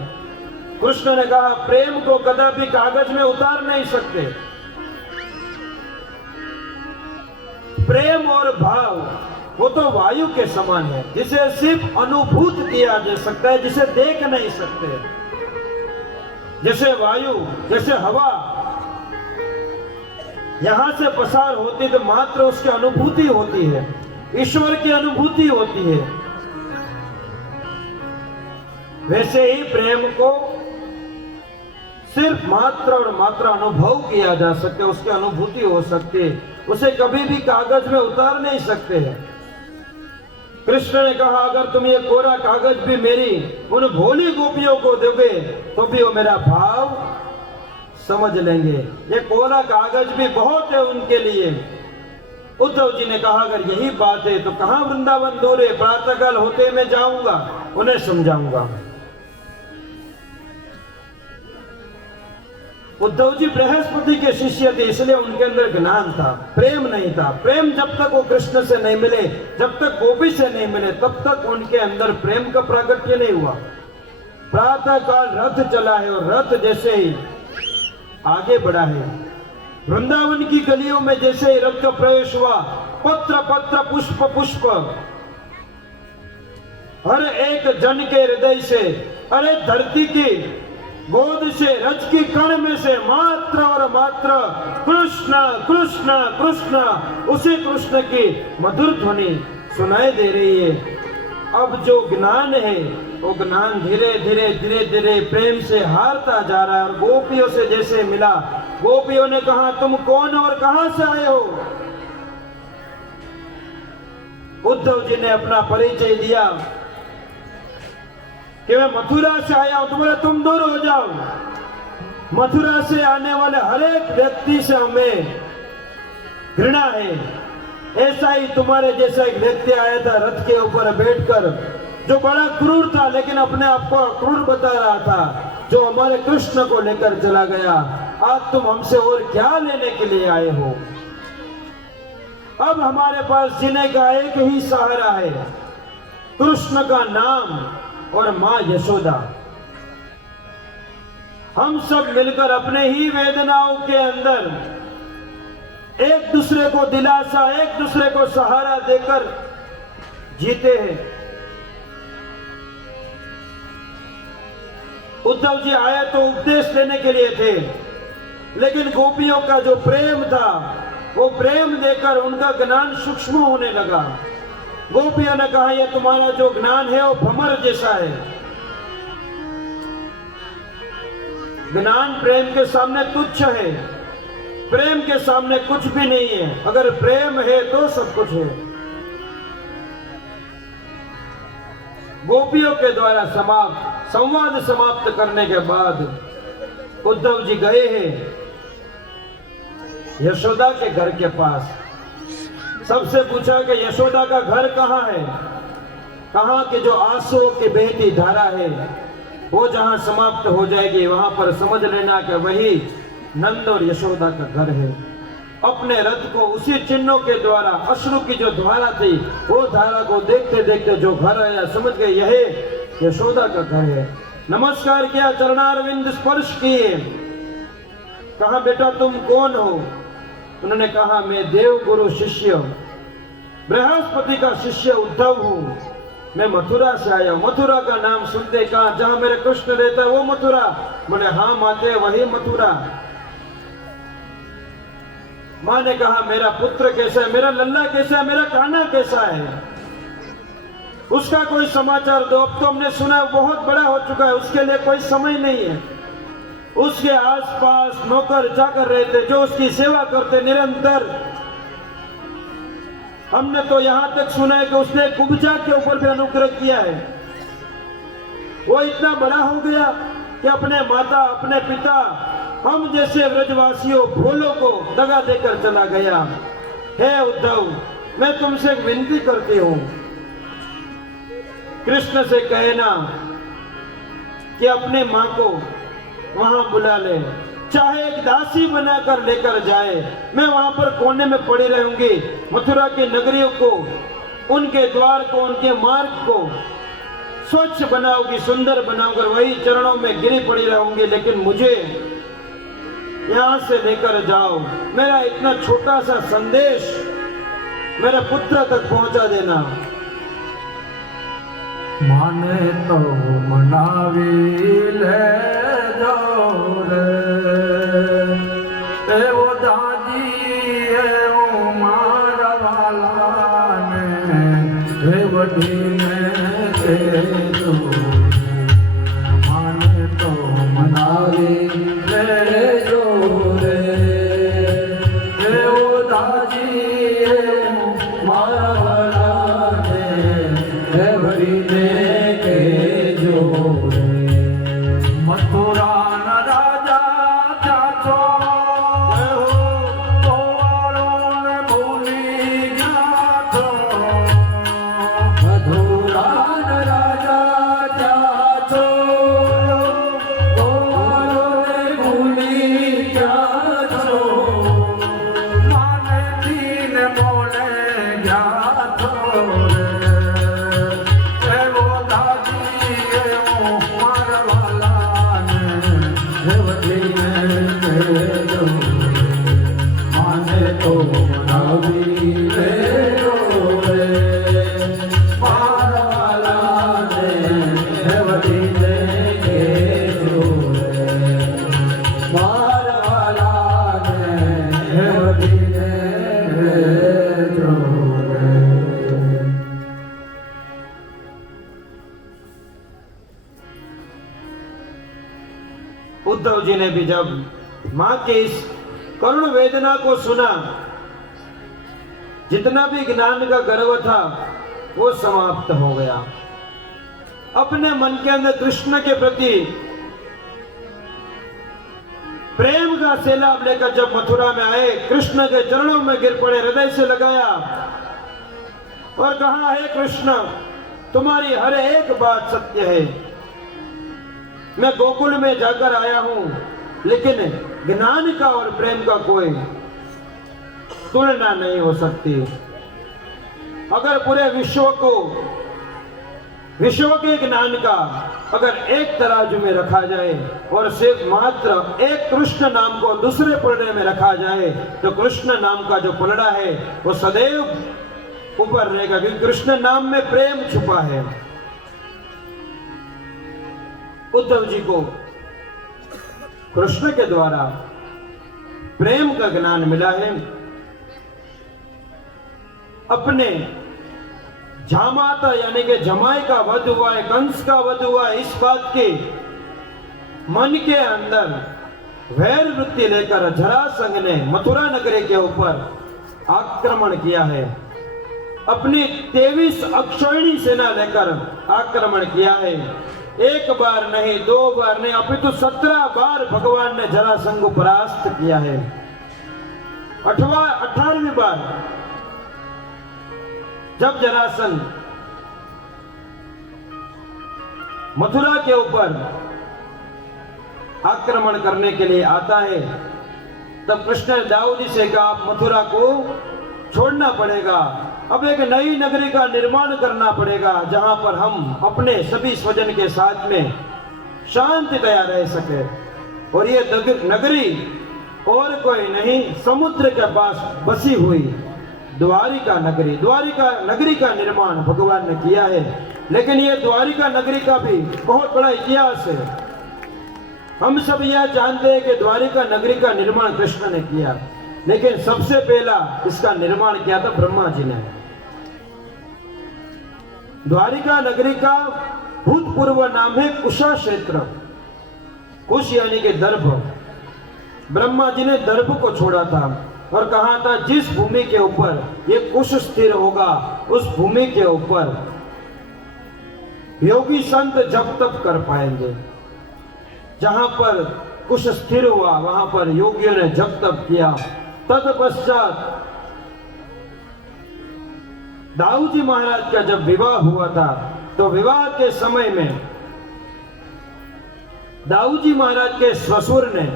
कृष्ण ने कहा, प्रेम को कदापि कागज में उतार नहीं सकते। प्रेम और भाव वो तो वायु के समान है, जिसे सिर्फ अनुभूत किया जा सकता है, जिसे देख नहीं सकते। जैसे वायु, जैसे हवा यहां से पसार होती तो मात्र उसकी अनुभूति होती है, ईश्वर की अनुभूति होती है। वैसे ही प्रेम को सिर्फ मात्र और मात्र अनुभव किया जा सकता है, उसकी अनुभूति हो सकती है, उसे कभी भी कागज में उतार नहीं सकते हैं। कृष्ण ने कहा, अगर तुम ये कोरा कागज भी मेरी उन भोली गोपियों को दोगे तो भी वो मेरा भाव समझ लेंगे। ये कोरा कागज भी बहुत है उनके लिए। उद्धव जी ने कहा, अगर यही बात है तो कहां वृंदावन दूर है, प्रातःकाल होते मैं जाऊंगा, उन्हें समझाऊंगा। उद्धव जी बृहस्पति के शिष्य थे, इसलिए उनके अंदर ज्ञान था, प्रेम नहीं था। प्रेम जब तक वो कृष्ण से नहीं मिले, जब तक गोपी से नहीं मिले, तब तक उनके अंदर प्रेम का प्रागट्य नहीं हुआ। प्रातःकाल रथ चला है और रथ जैसे ही आगे बढ़ा है, वृंदावन की गलियों में जैसे ही रथ का प्रवेश हुआ, पत्र पत्र पुष्प पुष्प हर एक जन के हृदय से, अरे धरती की गोद से, रज की कण में से मात्र और मात्र कृष्ण कृष्ण कृष्ण, उसी कृष्ण की मधुर ध्वनि सुनाई दे रही है। अब जो ज्ञान है वो ज्ञान धीरे धीरे धीरे धीरे प्रेम से हारता जा रहा है। और गोपियों से जैसे मिला, गोपियों ने कहा, तुम कौन और कहां से आए हो? उद्धव जी ने अपना परिचय दिया कि मैं मथुरा से आया हूं। तो बोले तुम दूर हो जाओ, मथुरा से आने वाले हर एक व्यक्ति से हमें घृणा है। ऐसा ही तुम्हारे जैसा एक व्यक्ति आया था रथ के ऊपर बैठकर, जो बड़ा क्रूर था लेकिन अपने आप को क्रूर बता रहा था, जो हमारे कृष्ण को लेकर चला गया। आज तुम हमसे और क्या लेने के लिए आए हो? अब हमारे पास जीने का एक ही सहारा है, कृष्ण का नाम और मां यशोदा। हम सब मिलकर अपने ही वेदनाओं के अंदर एक दूसरे को दिलासा, एक दूसरे को सहारा देकर जीते हैं। उद्धव जी आए तो उपदेश देने के लिए थे, लेकिन गोपियों का जो प्रेम था वो प्रेम देकर उनका ज्ञान सूक्ष्म होने लगा। गोपियों ने कहा यह तुम्हारा जो ज्ञान है वो भ्रमर जैसा है। ज्ञान प्रेम के सामने तुच्छ है, प्रेम के सामने कुछ भी नहीं है। अगर प्रेम है तो सब कुछ है। गोपियों के द्वारा संवाद समाप्त करने के बाद उद्धव जी गए हैं यशोदा के घर के पास। सबसे पूछा कि यशोदा का घर कहाँ है? कहाँ के जो आंसुओं की बहती धारा है वो जहां समाप्त हो जाएगी, वहां पर समझ लेना कि वही नंद और यशोदा का घर है। अपने रथ को उसी चिन्हों के द्वारा अश्रु की जो धारा थी वो धारा को देखते देखते जो घर आया, समझ गए यह यशोदा का घर है। नमस्कार किया, चरणारविंद स्पर्श किए। कहा बेटा तुम कौन हो? उन्होंने कहा मैं देव गुरु शिष्य बृहस्पति का शिष्य उद्धव हूं, मैं मथुरा से आया हूं। मथुरा का नाम सुनते कहा जहां मेरे कृष्ण रहता है वो मथुरा? बोले हाँ माते वही मथुरा। मां ने कहा मेरा पुत्र कैसा है, मेरा लल्ला कैसा है, मेरा कान्हा कैसा है, उसका कोई समाचार दो। अब तो हमने सुना बहुत बड़ा हो चुका है, उसके लिए कोई समय नहीं है। उसके आसपास नौकर जाकर रहते जो उसकी सेवा करते निरंतर। हमने तो यहां तक सुना है कि उसने कुब्जा के ऊपर भी अनुग्रह किया है। वो इतना बड़ा हो गया कि अपने माता अपने पिता हम जैसे व्रजवासियों भोलों को दगा देकर चला गया। हे उद्धव मैं तुमसे एक विनती करती हूं, कृष्ण से कहना कि अपने मां को वहां बुला ले, चाहे एक दासी बनाकर लेकर जाए। मैं वहां पर कोने में पड़ी रहूंगी। मथुरा की नगरियों को, उनके द्वार को, उनके मार्ग को स्वच्छ बनाऊंगी, सुंदर बनाऊंगी, वही चरणों में गिरी पड़ी रहूंगी। लेकिन मुझे यहां से लेकर जाओ, मेरा इतना छोटा सा संदेश मेरे पुत्र तक पहुंचा देना। माने तो मनावी ले जाओ रे, वो दादी है वो मारा वाला ने वडी में के दो। माने तो मनावी ले जाओ रे, वो दादी है मारा वाला ने वडी मथुरा न राजा चाचो ने भूली गया तो। मथुरा न राजा चाचो ने भूली गया तो। माने तीन बोले गया तो रे, वो दादी वो मारवाला माने तो मनावी ले रे, मारवाला ने वडी लेके जो रे, मारवाला ने वडी ले जो रे। उद्धव जी ने भी जब मां के इस करुण वेदना को सुना जितना भी ज्ञान का गर्व था वो समाप्त हो गया। अपने मन के अंदर कृष्ण के प्रति प्रेम का सैलाब लेकर जब मथुरा में आए, कृष्ण के चरणों में गिर पड़े, हृदय से लगाया और कहा, हे कृष्ण, तुम्हारी हर एक बात सत्य है। मैं गोकुल में जाकर आया हूं, लेकिन ज्ञान का और प्रेम का कोई तुलना नहीं हो सकती। अगर पूरे विश्व के ज्ञान का अगर एक तराजू में रखा जाए और सिर्फ मात्र एक कृष्ण नाम को दूसरे पलड़े में रखा जाए, तो कृष्ण नाम का जो पलड़ा है वो सदैव ऊपर रहेगा, क्योंकि कृष्ण नाम में प्रेम छुपा है। उद्धव जी को कृष्ण के द्वारा प्रेम का ज्ञान मिला है। अपने जामाता यानी कि जमाई का वध हुआ है, कंस का वध हुआ है, इस बात के मन के अंदर वैर वृत्ति लेकर जरासंध ने मथुरा नगरी के ऊपर आक्रमण किया है। अपनी 23 अक्षौहिणी सेना लेकर आक्रमण किया है। एक बार नहीं, 2 बार नहीं, अपितु 17 बार भगवान ने जरासंध को परास्त किया है। 18वीं बार जब जरासंध मथुरा के ऊपर आक्रमण करने के लिए आता है, तब कृष्ण ने दाऊद जी से कहा, आप मथुरा को छोड़ना पड़ेगा। अब एक नई नगरी का निर्माण करना पड़ेगा, जहां पर हम अपने सभी स्वजन के साथ में शांतितया रह सके। और ये नगरी और कोई नहीं, समुद्र के पास बसी हुई द्वारिका नगरी का निर्माण भगवान ने किया है। लेकिन ये द्वारिका नगरी का भी बहुत बड़ा इतिहास है। हम सब यह जानते हैं कि द्वारिका नगरी का निर्माण कृष्ण ने किया, लेकिन सबसे पहला इसका निर्माण किया था ब्रह्मा जी ने। द्वारिका नगरी का भूतपूर्व नाम है कुशा क्षेत्र। कुश यानी कि दर्भ। ब्रह्मा जी ने दर्भ को छोड़ा था और कहा था, जिस भूमि के ऊपर ये कुश स्थिर होगा, उस भूमि के ऊपर योगी संत जप तप कर पाएंगे। जहां पर कुश स्थिर हुआ, वहां पर योगियों ने जप तप किया। तत्पश्चात दाऊद जी महाराज का जब विवाह हुआ था, तो विवाह के समय में दाऊद जी महाराज के ससुर ने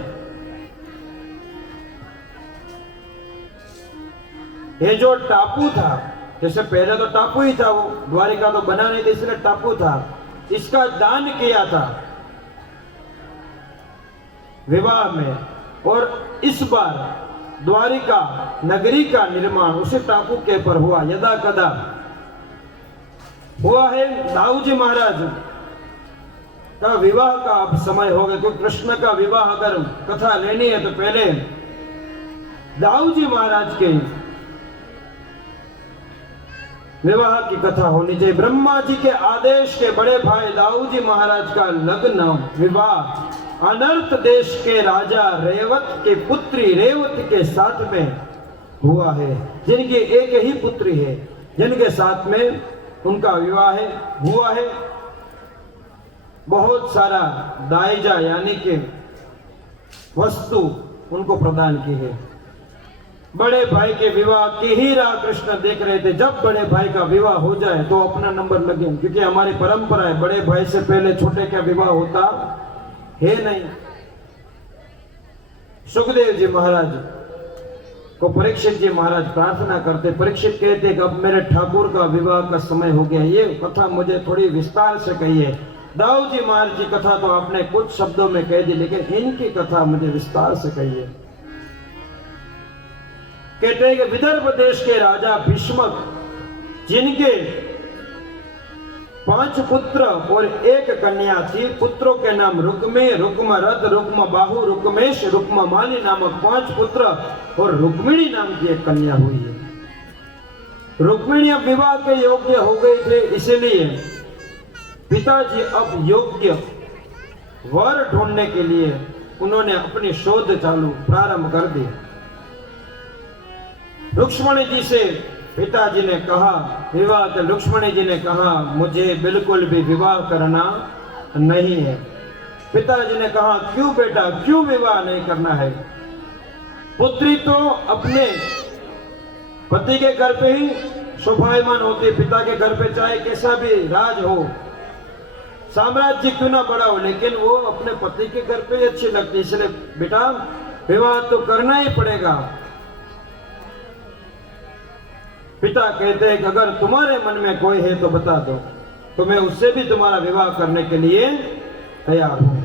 ये जो टापू था, जैसे पहले तो टापू ही था, वो द्वारिका तो बना नहीं था, इसलिए टापू था, इसका दान किया था विवाह में। और इस बार द्वारिका नगरी का निर्माण उसी टापू के ऊपर हुआ, यदा कदा हुआ है। दाऊद जी महाराज का विवाह का अब समय हो गया, क्योंकि कृष्ण का विवाह अगर कथा लेनी है तो पहले दाऊद जी महाराज के विवाह की कथा होनी चाहिए। ब्रह्मा जी के आदेश के बड़े भाई दाऊद जी महाराज का लग्न विवाह अनर्थ देश के राजा रेवत के पुत्री रेवती के साथ में हुआ है, जिनकी एक ही पुत्री है, जिनके साथ में उनका विवाह हुआ है। बहुत सारा दायजा यानी कि वस्तु उनको प्रदान की है। बड़े भाई के विवाह की ही राह कृष्ण देख रहे थे। जब बड़े भाई का विवाह हो जाए तो अपना नंबर लगे, क्योंकि हमारी परंपरा है, बड़े भाई से पहले छोटे का विवाह होता है नहीं। सुखदेव जी महाराज को परीक्षित जी महाराज प्रार्थना करते, परीक्षित कहते कि अब मेरे ठाकुर का विवाह का समय हो गया, ये कथा मुझे थोड़ी विस्तार से कहिए। दाऊद जी महाराज की कथा तो आपने कुछ शब्दों में कह दी, लेकिन इनकी कथा मुझे विस्तार से कहिए। कहते हैं कि विदर्भ देश के राजा भीष्मक, जिनके 5 पुत्र और 1 कन्या थी, पुत्रों के नाम रुक्मे, रुक्मरथ, रुक्म बाहु, रुक्मेश, रुक्ममाली नामक 5 पुत्र और रुक्मिणी नाम की 1 कन्या हुई है। रुक्मिणी अब विवाह के योग्य हो गए थे, इसलिए पिताजी अब योग्य वर ढूंढने के लिए उन्होंने अपनी शोध प्रारंभ कर दी। रुक्मिणी जी से पिताजी ने कहा विवाह, तो लक्ष्मण जी ने कहा मुझे बिल्कुल भी विवाह करना नहीं है। पिताजी ने कहा क्यों बेटा, क्यों विवाह नहीं करना है? पुत्री तो अपने पति के घर पे ही शोभायमान होती है। पिता के घर पे चाहे कैसा भी राज हो, साम्राज्य क्यों ना बड़ा हो, लेकिन वो अपने पति के घर पे ही अच्छी लगती है। इसलिए बेटा विवाह तो करना ही पड़ेगा। पिता कहते हैं कि अगर तुम्हारे मन में कोई है तो बता दो, तो मैं उससे भी तुम्हारा विवाह करने के लिए तैयार हूं।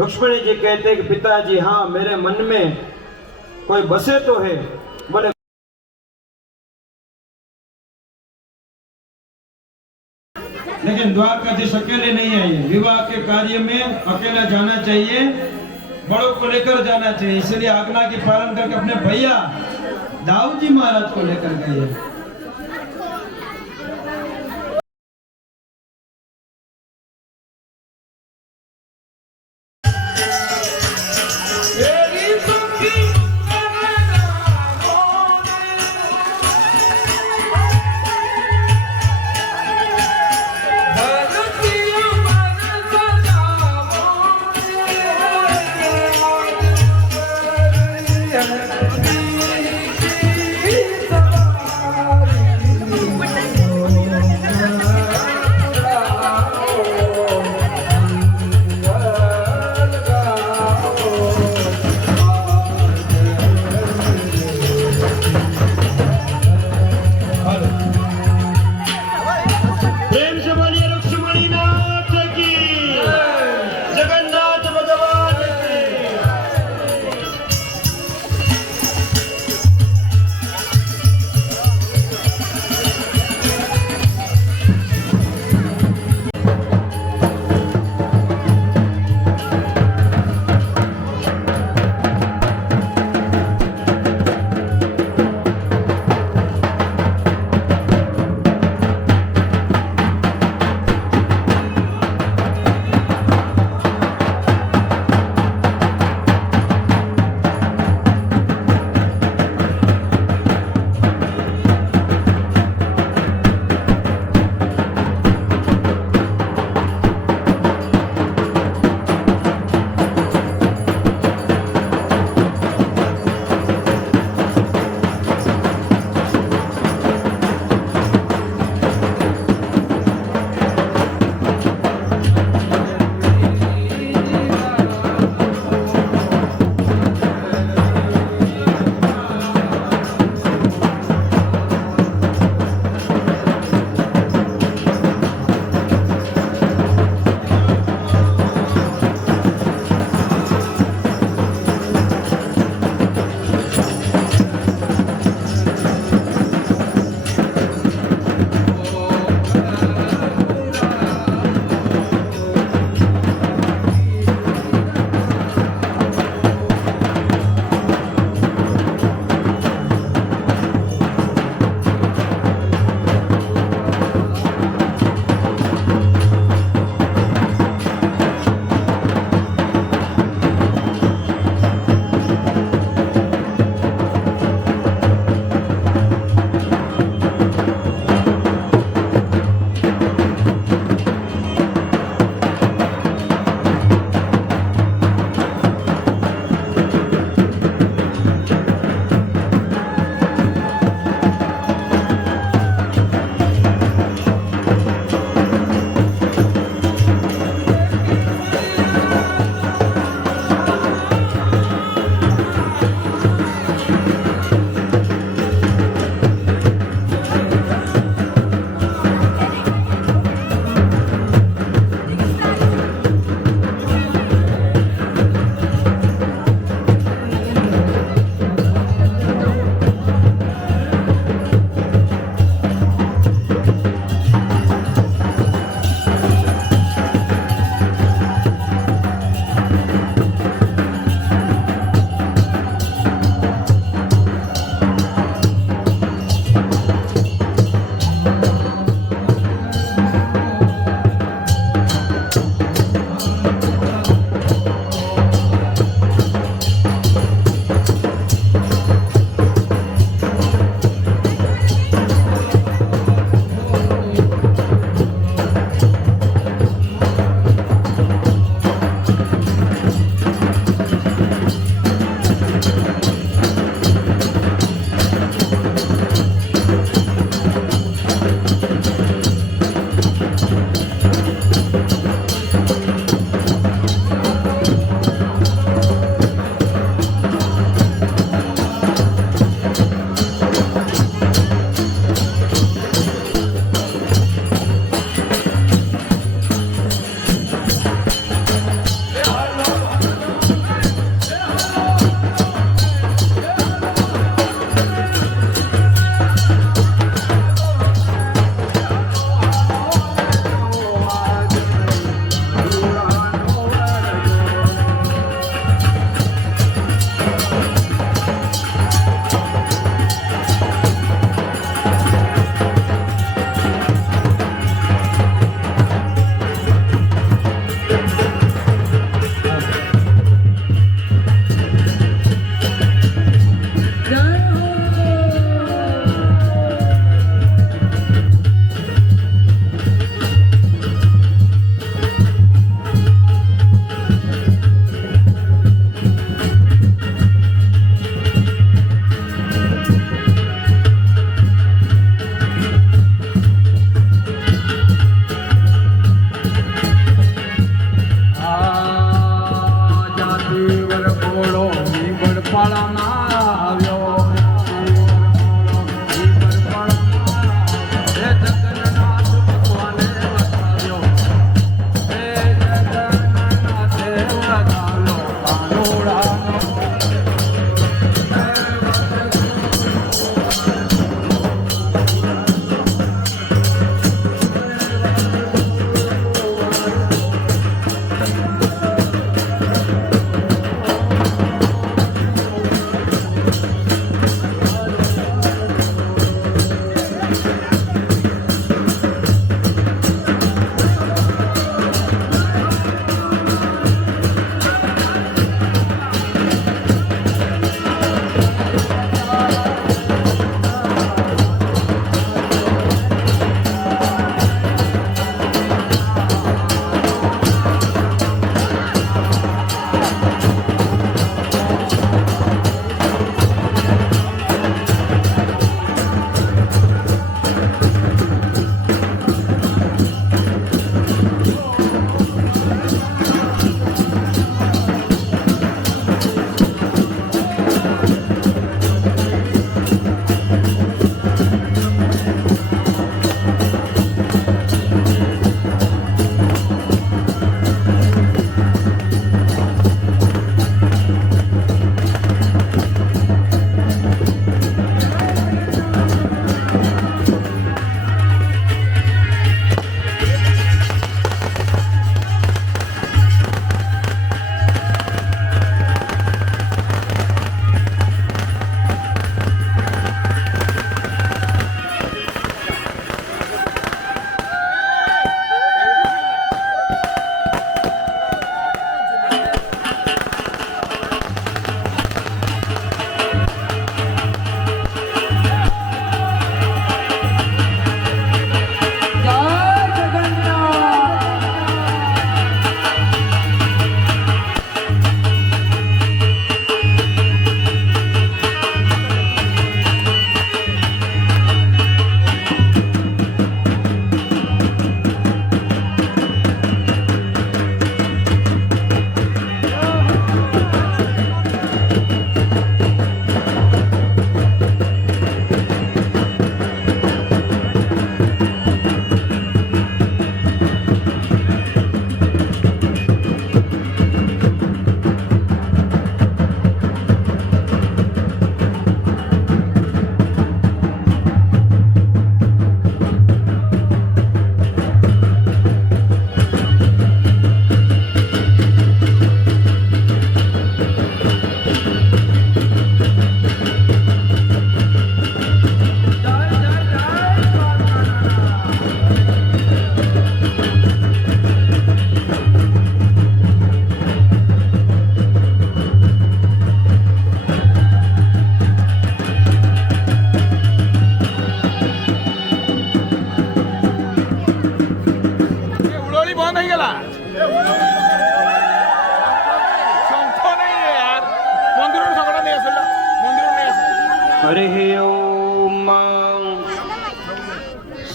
लक्ष्मण जी कहते हैं कि पिताजी हाँ, मेरे मन में कोई बसे तो है। बोले लेकिन द्वारकाधीश अकेले नहीं आए, विवाह के कार्य में अकेला जाना चाहिए, बड़ों को लेकर जाना चाहिए। इसलिए आज्ञा की पालन करके अपने भैया दाऊद जी महाराज को लेकर गए।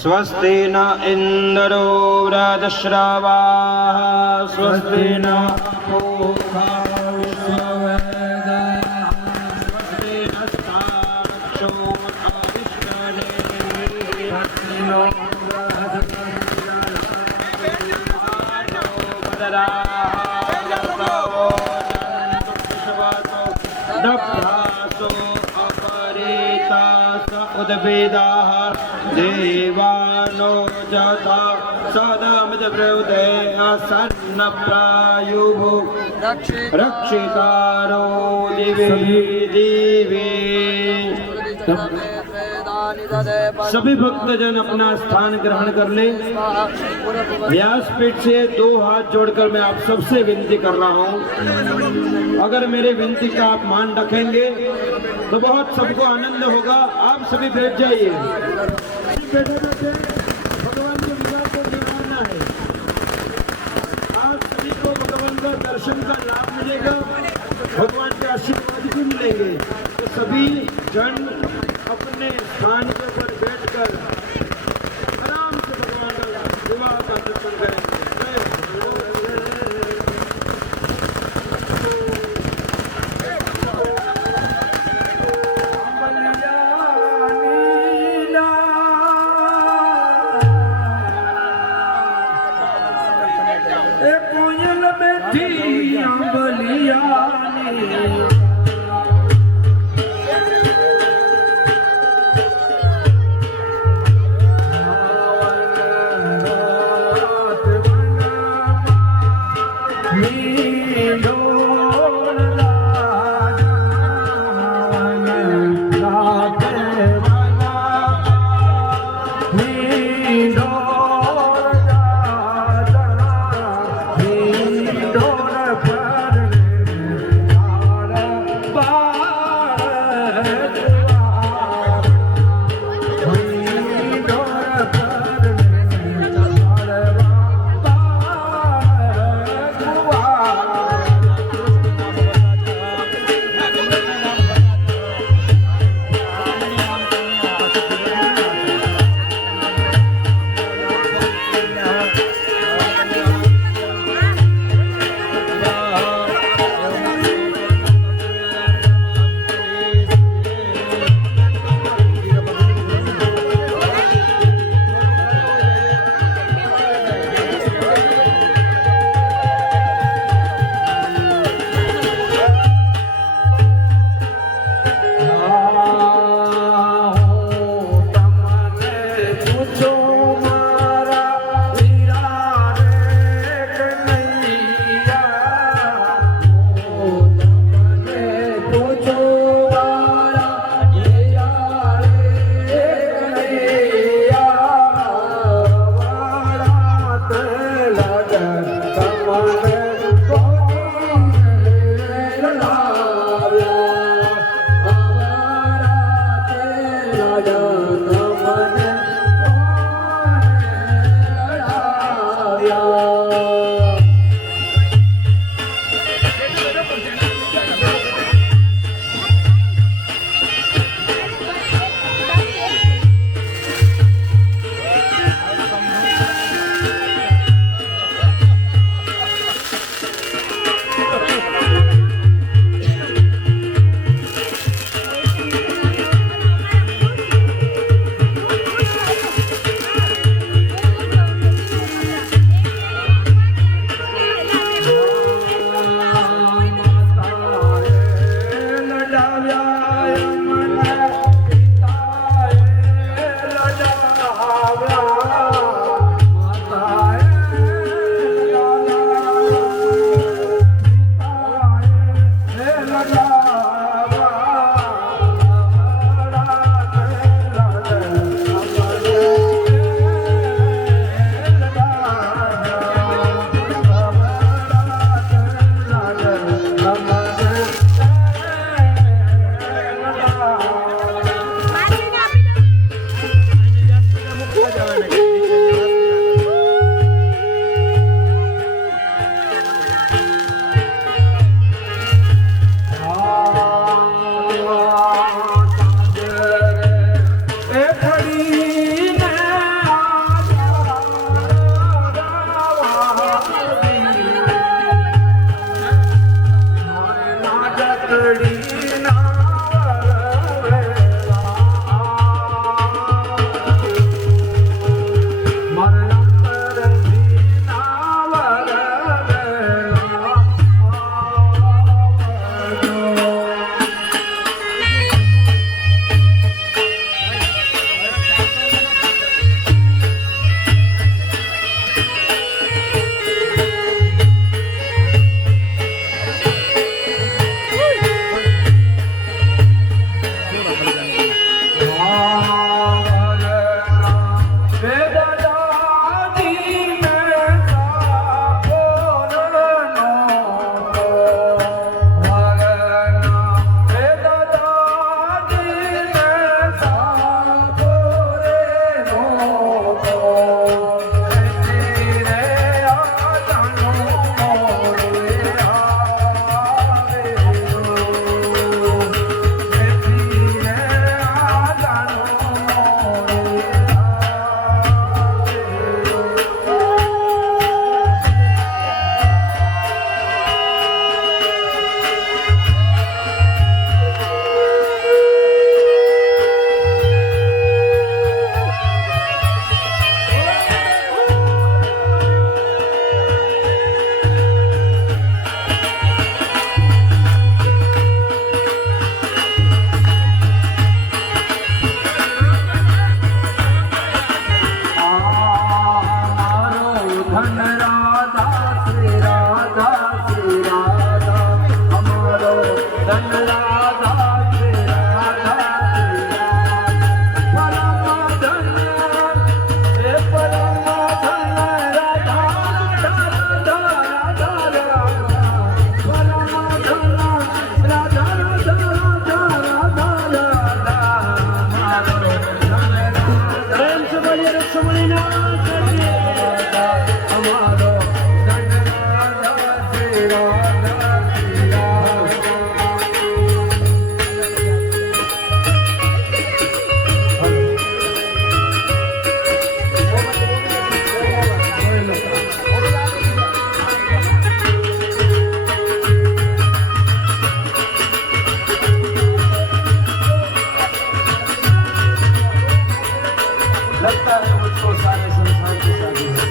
स्वस्ति न इन्द्रो वृद्धश्रवाः स्वस्ति न पूषा विश्ववेदाः स्वस्ति नस्तारक्षो अविष्णवेः स्वस्ति नो दभ्रासो अपरेतास उद्भिदाः देवानो जथा सदमिद्ब्रूते असन्नप्रायुः रक्षितारो दिवे दिवे। सभी भक्तजन अपना स्थान ग्रहण कर ले। व्यासपीठ से 2 हाथ जोड़कर मैं आप सबसे विनती कर रहा हूँ, अगर मेरे विनती का आप मान रखेंगे तो बहुत सबको आनंद होगा। आप सभी बैठ जाइए। बैठे बैठे भगवान के विवाह को निभाना है। आप सभी को भगवान का दर्शन का लाभ मिलेगा, भगवान के आशीर्वाद भी मिलेंगे। तो सभी जन अपने स्थान के ऊपर बैठकर आराम से भगवान का विवाह का दर्शन करेंगे। कोयल बैठी बलियानी लगता है मुझको सारे संसार की शादी है।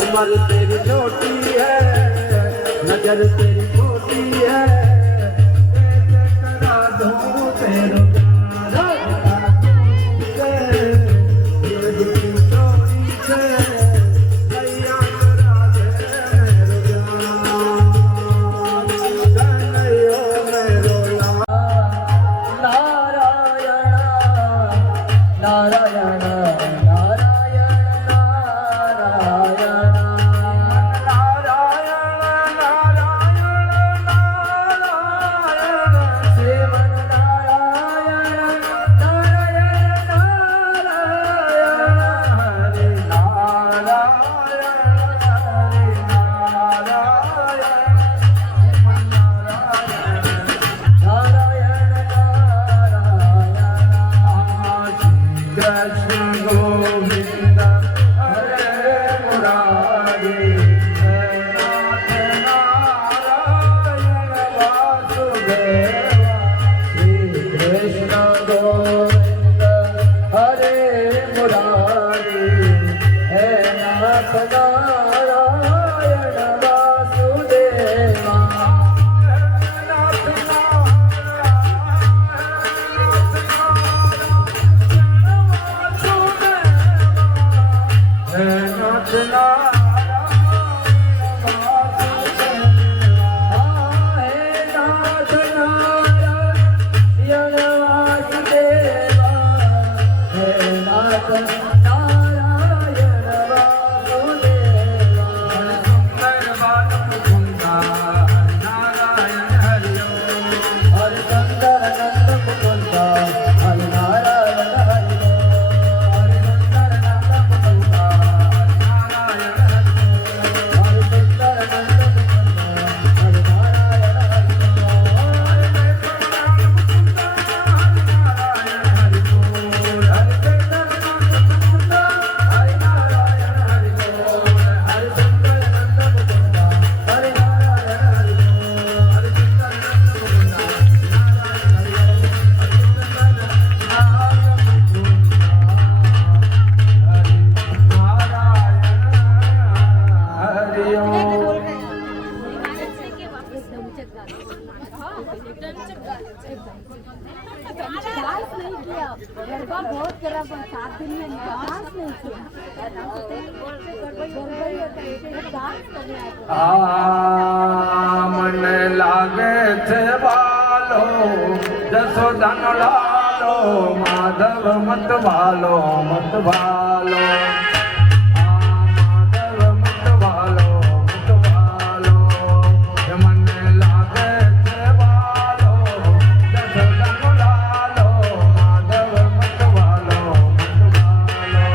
उम्र तेरी छोटी है, नजर तेरी छोटी है, कैसे करा दूं तेरे प्यार से, ये दुखी चोरी से, भैया करा दे मेरे प्यार, कन्हैया मेरो लाल। नारायण नारायण नारायण नारायण डांस नहीं किया, गरबा बहुत करा पर 7 दिन में डांस नहीं किया। डांस करने आए मन लागे थे बालो जसोदा नो लालो माधव मत भालो मत भालो माधव मत भालो मत भालो मन लागे थे बालो जसोदा नो लालो माधव मत भालो मत भालो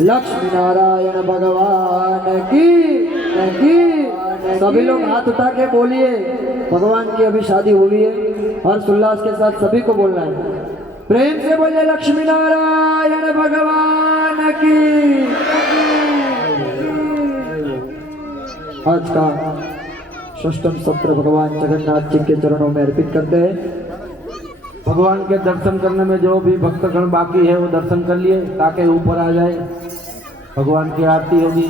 लक्ष्मी नारायण भगवान की। सभी लोग हाथ उठा के बोलिए, भगवान की अभी शादी हुई है, हर्ष उल्लास के साथ सभी को बोलना है। प्रेम से बोलिए लक्ष्मी नारायण भगवान की। आज का षष्ठम सत्र भगवान जगन्नाथ जी के चरणों में अर्पित करते हैं। भगवान के दर्शन करने में जो भी भक्तगण बाकी है वो दर्शन कर लिए ताकि ऊपर आ जाए। भगवान की आरती होगी।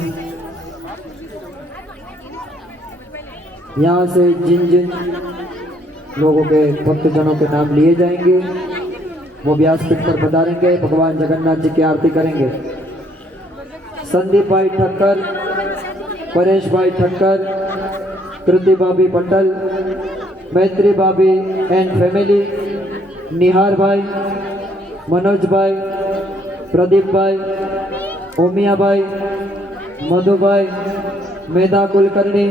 यहाँ से जिन जिन लोगों के भक्तजनों के नाम लिए जाएंगे वो व्यासपीठ पर पधारेंगे, भगवान जगन्नाथ जी की आरती करेंगे। संदीप भाई ठक्कर, परेश भाई ठक्कर, कृति भाभी पटल, मैत्री भाभी एंड फैमिली, निहार भाई, मनोज भाई, प्रदीप भाई, ओमिया भाई, मधु भाई, मेधा कुलकर्णी,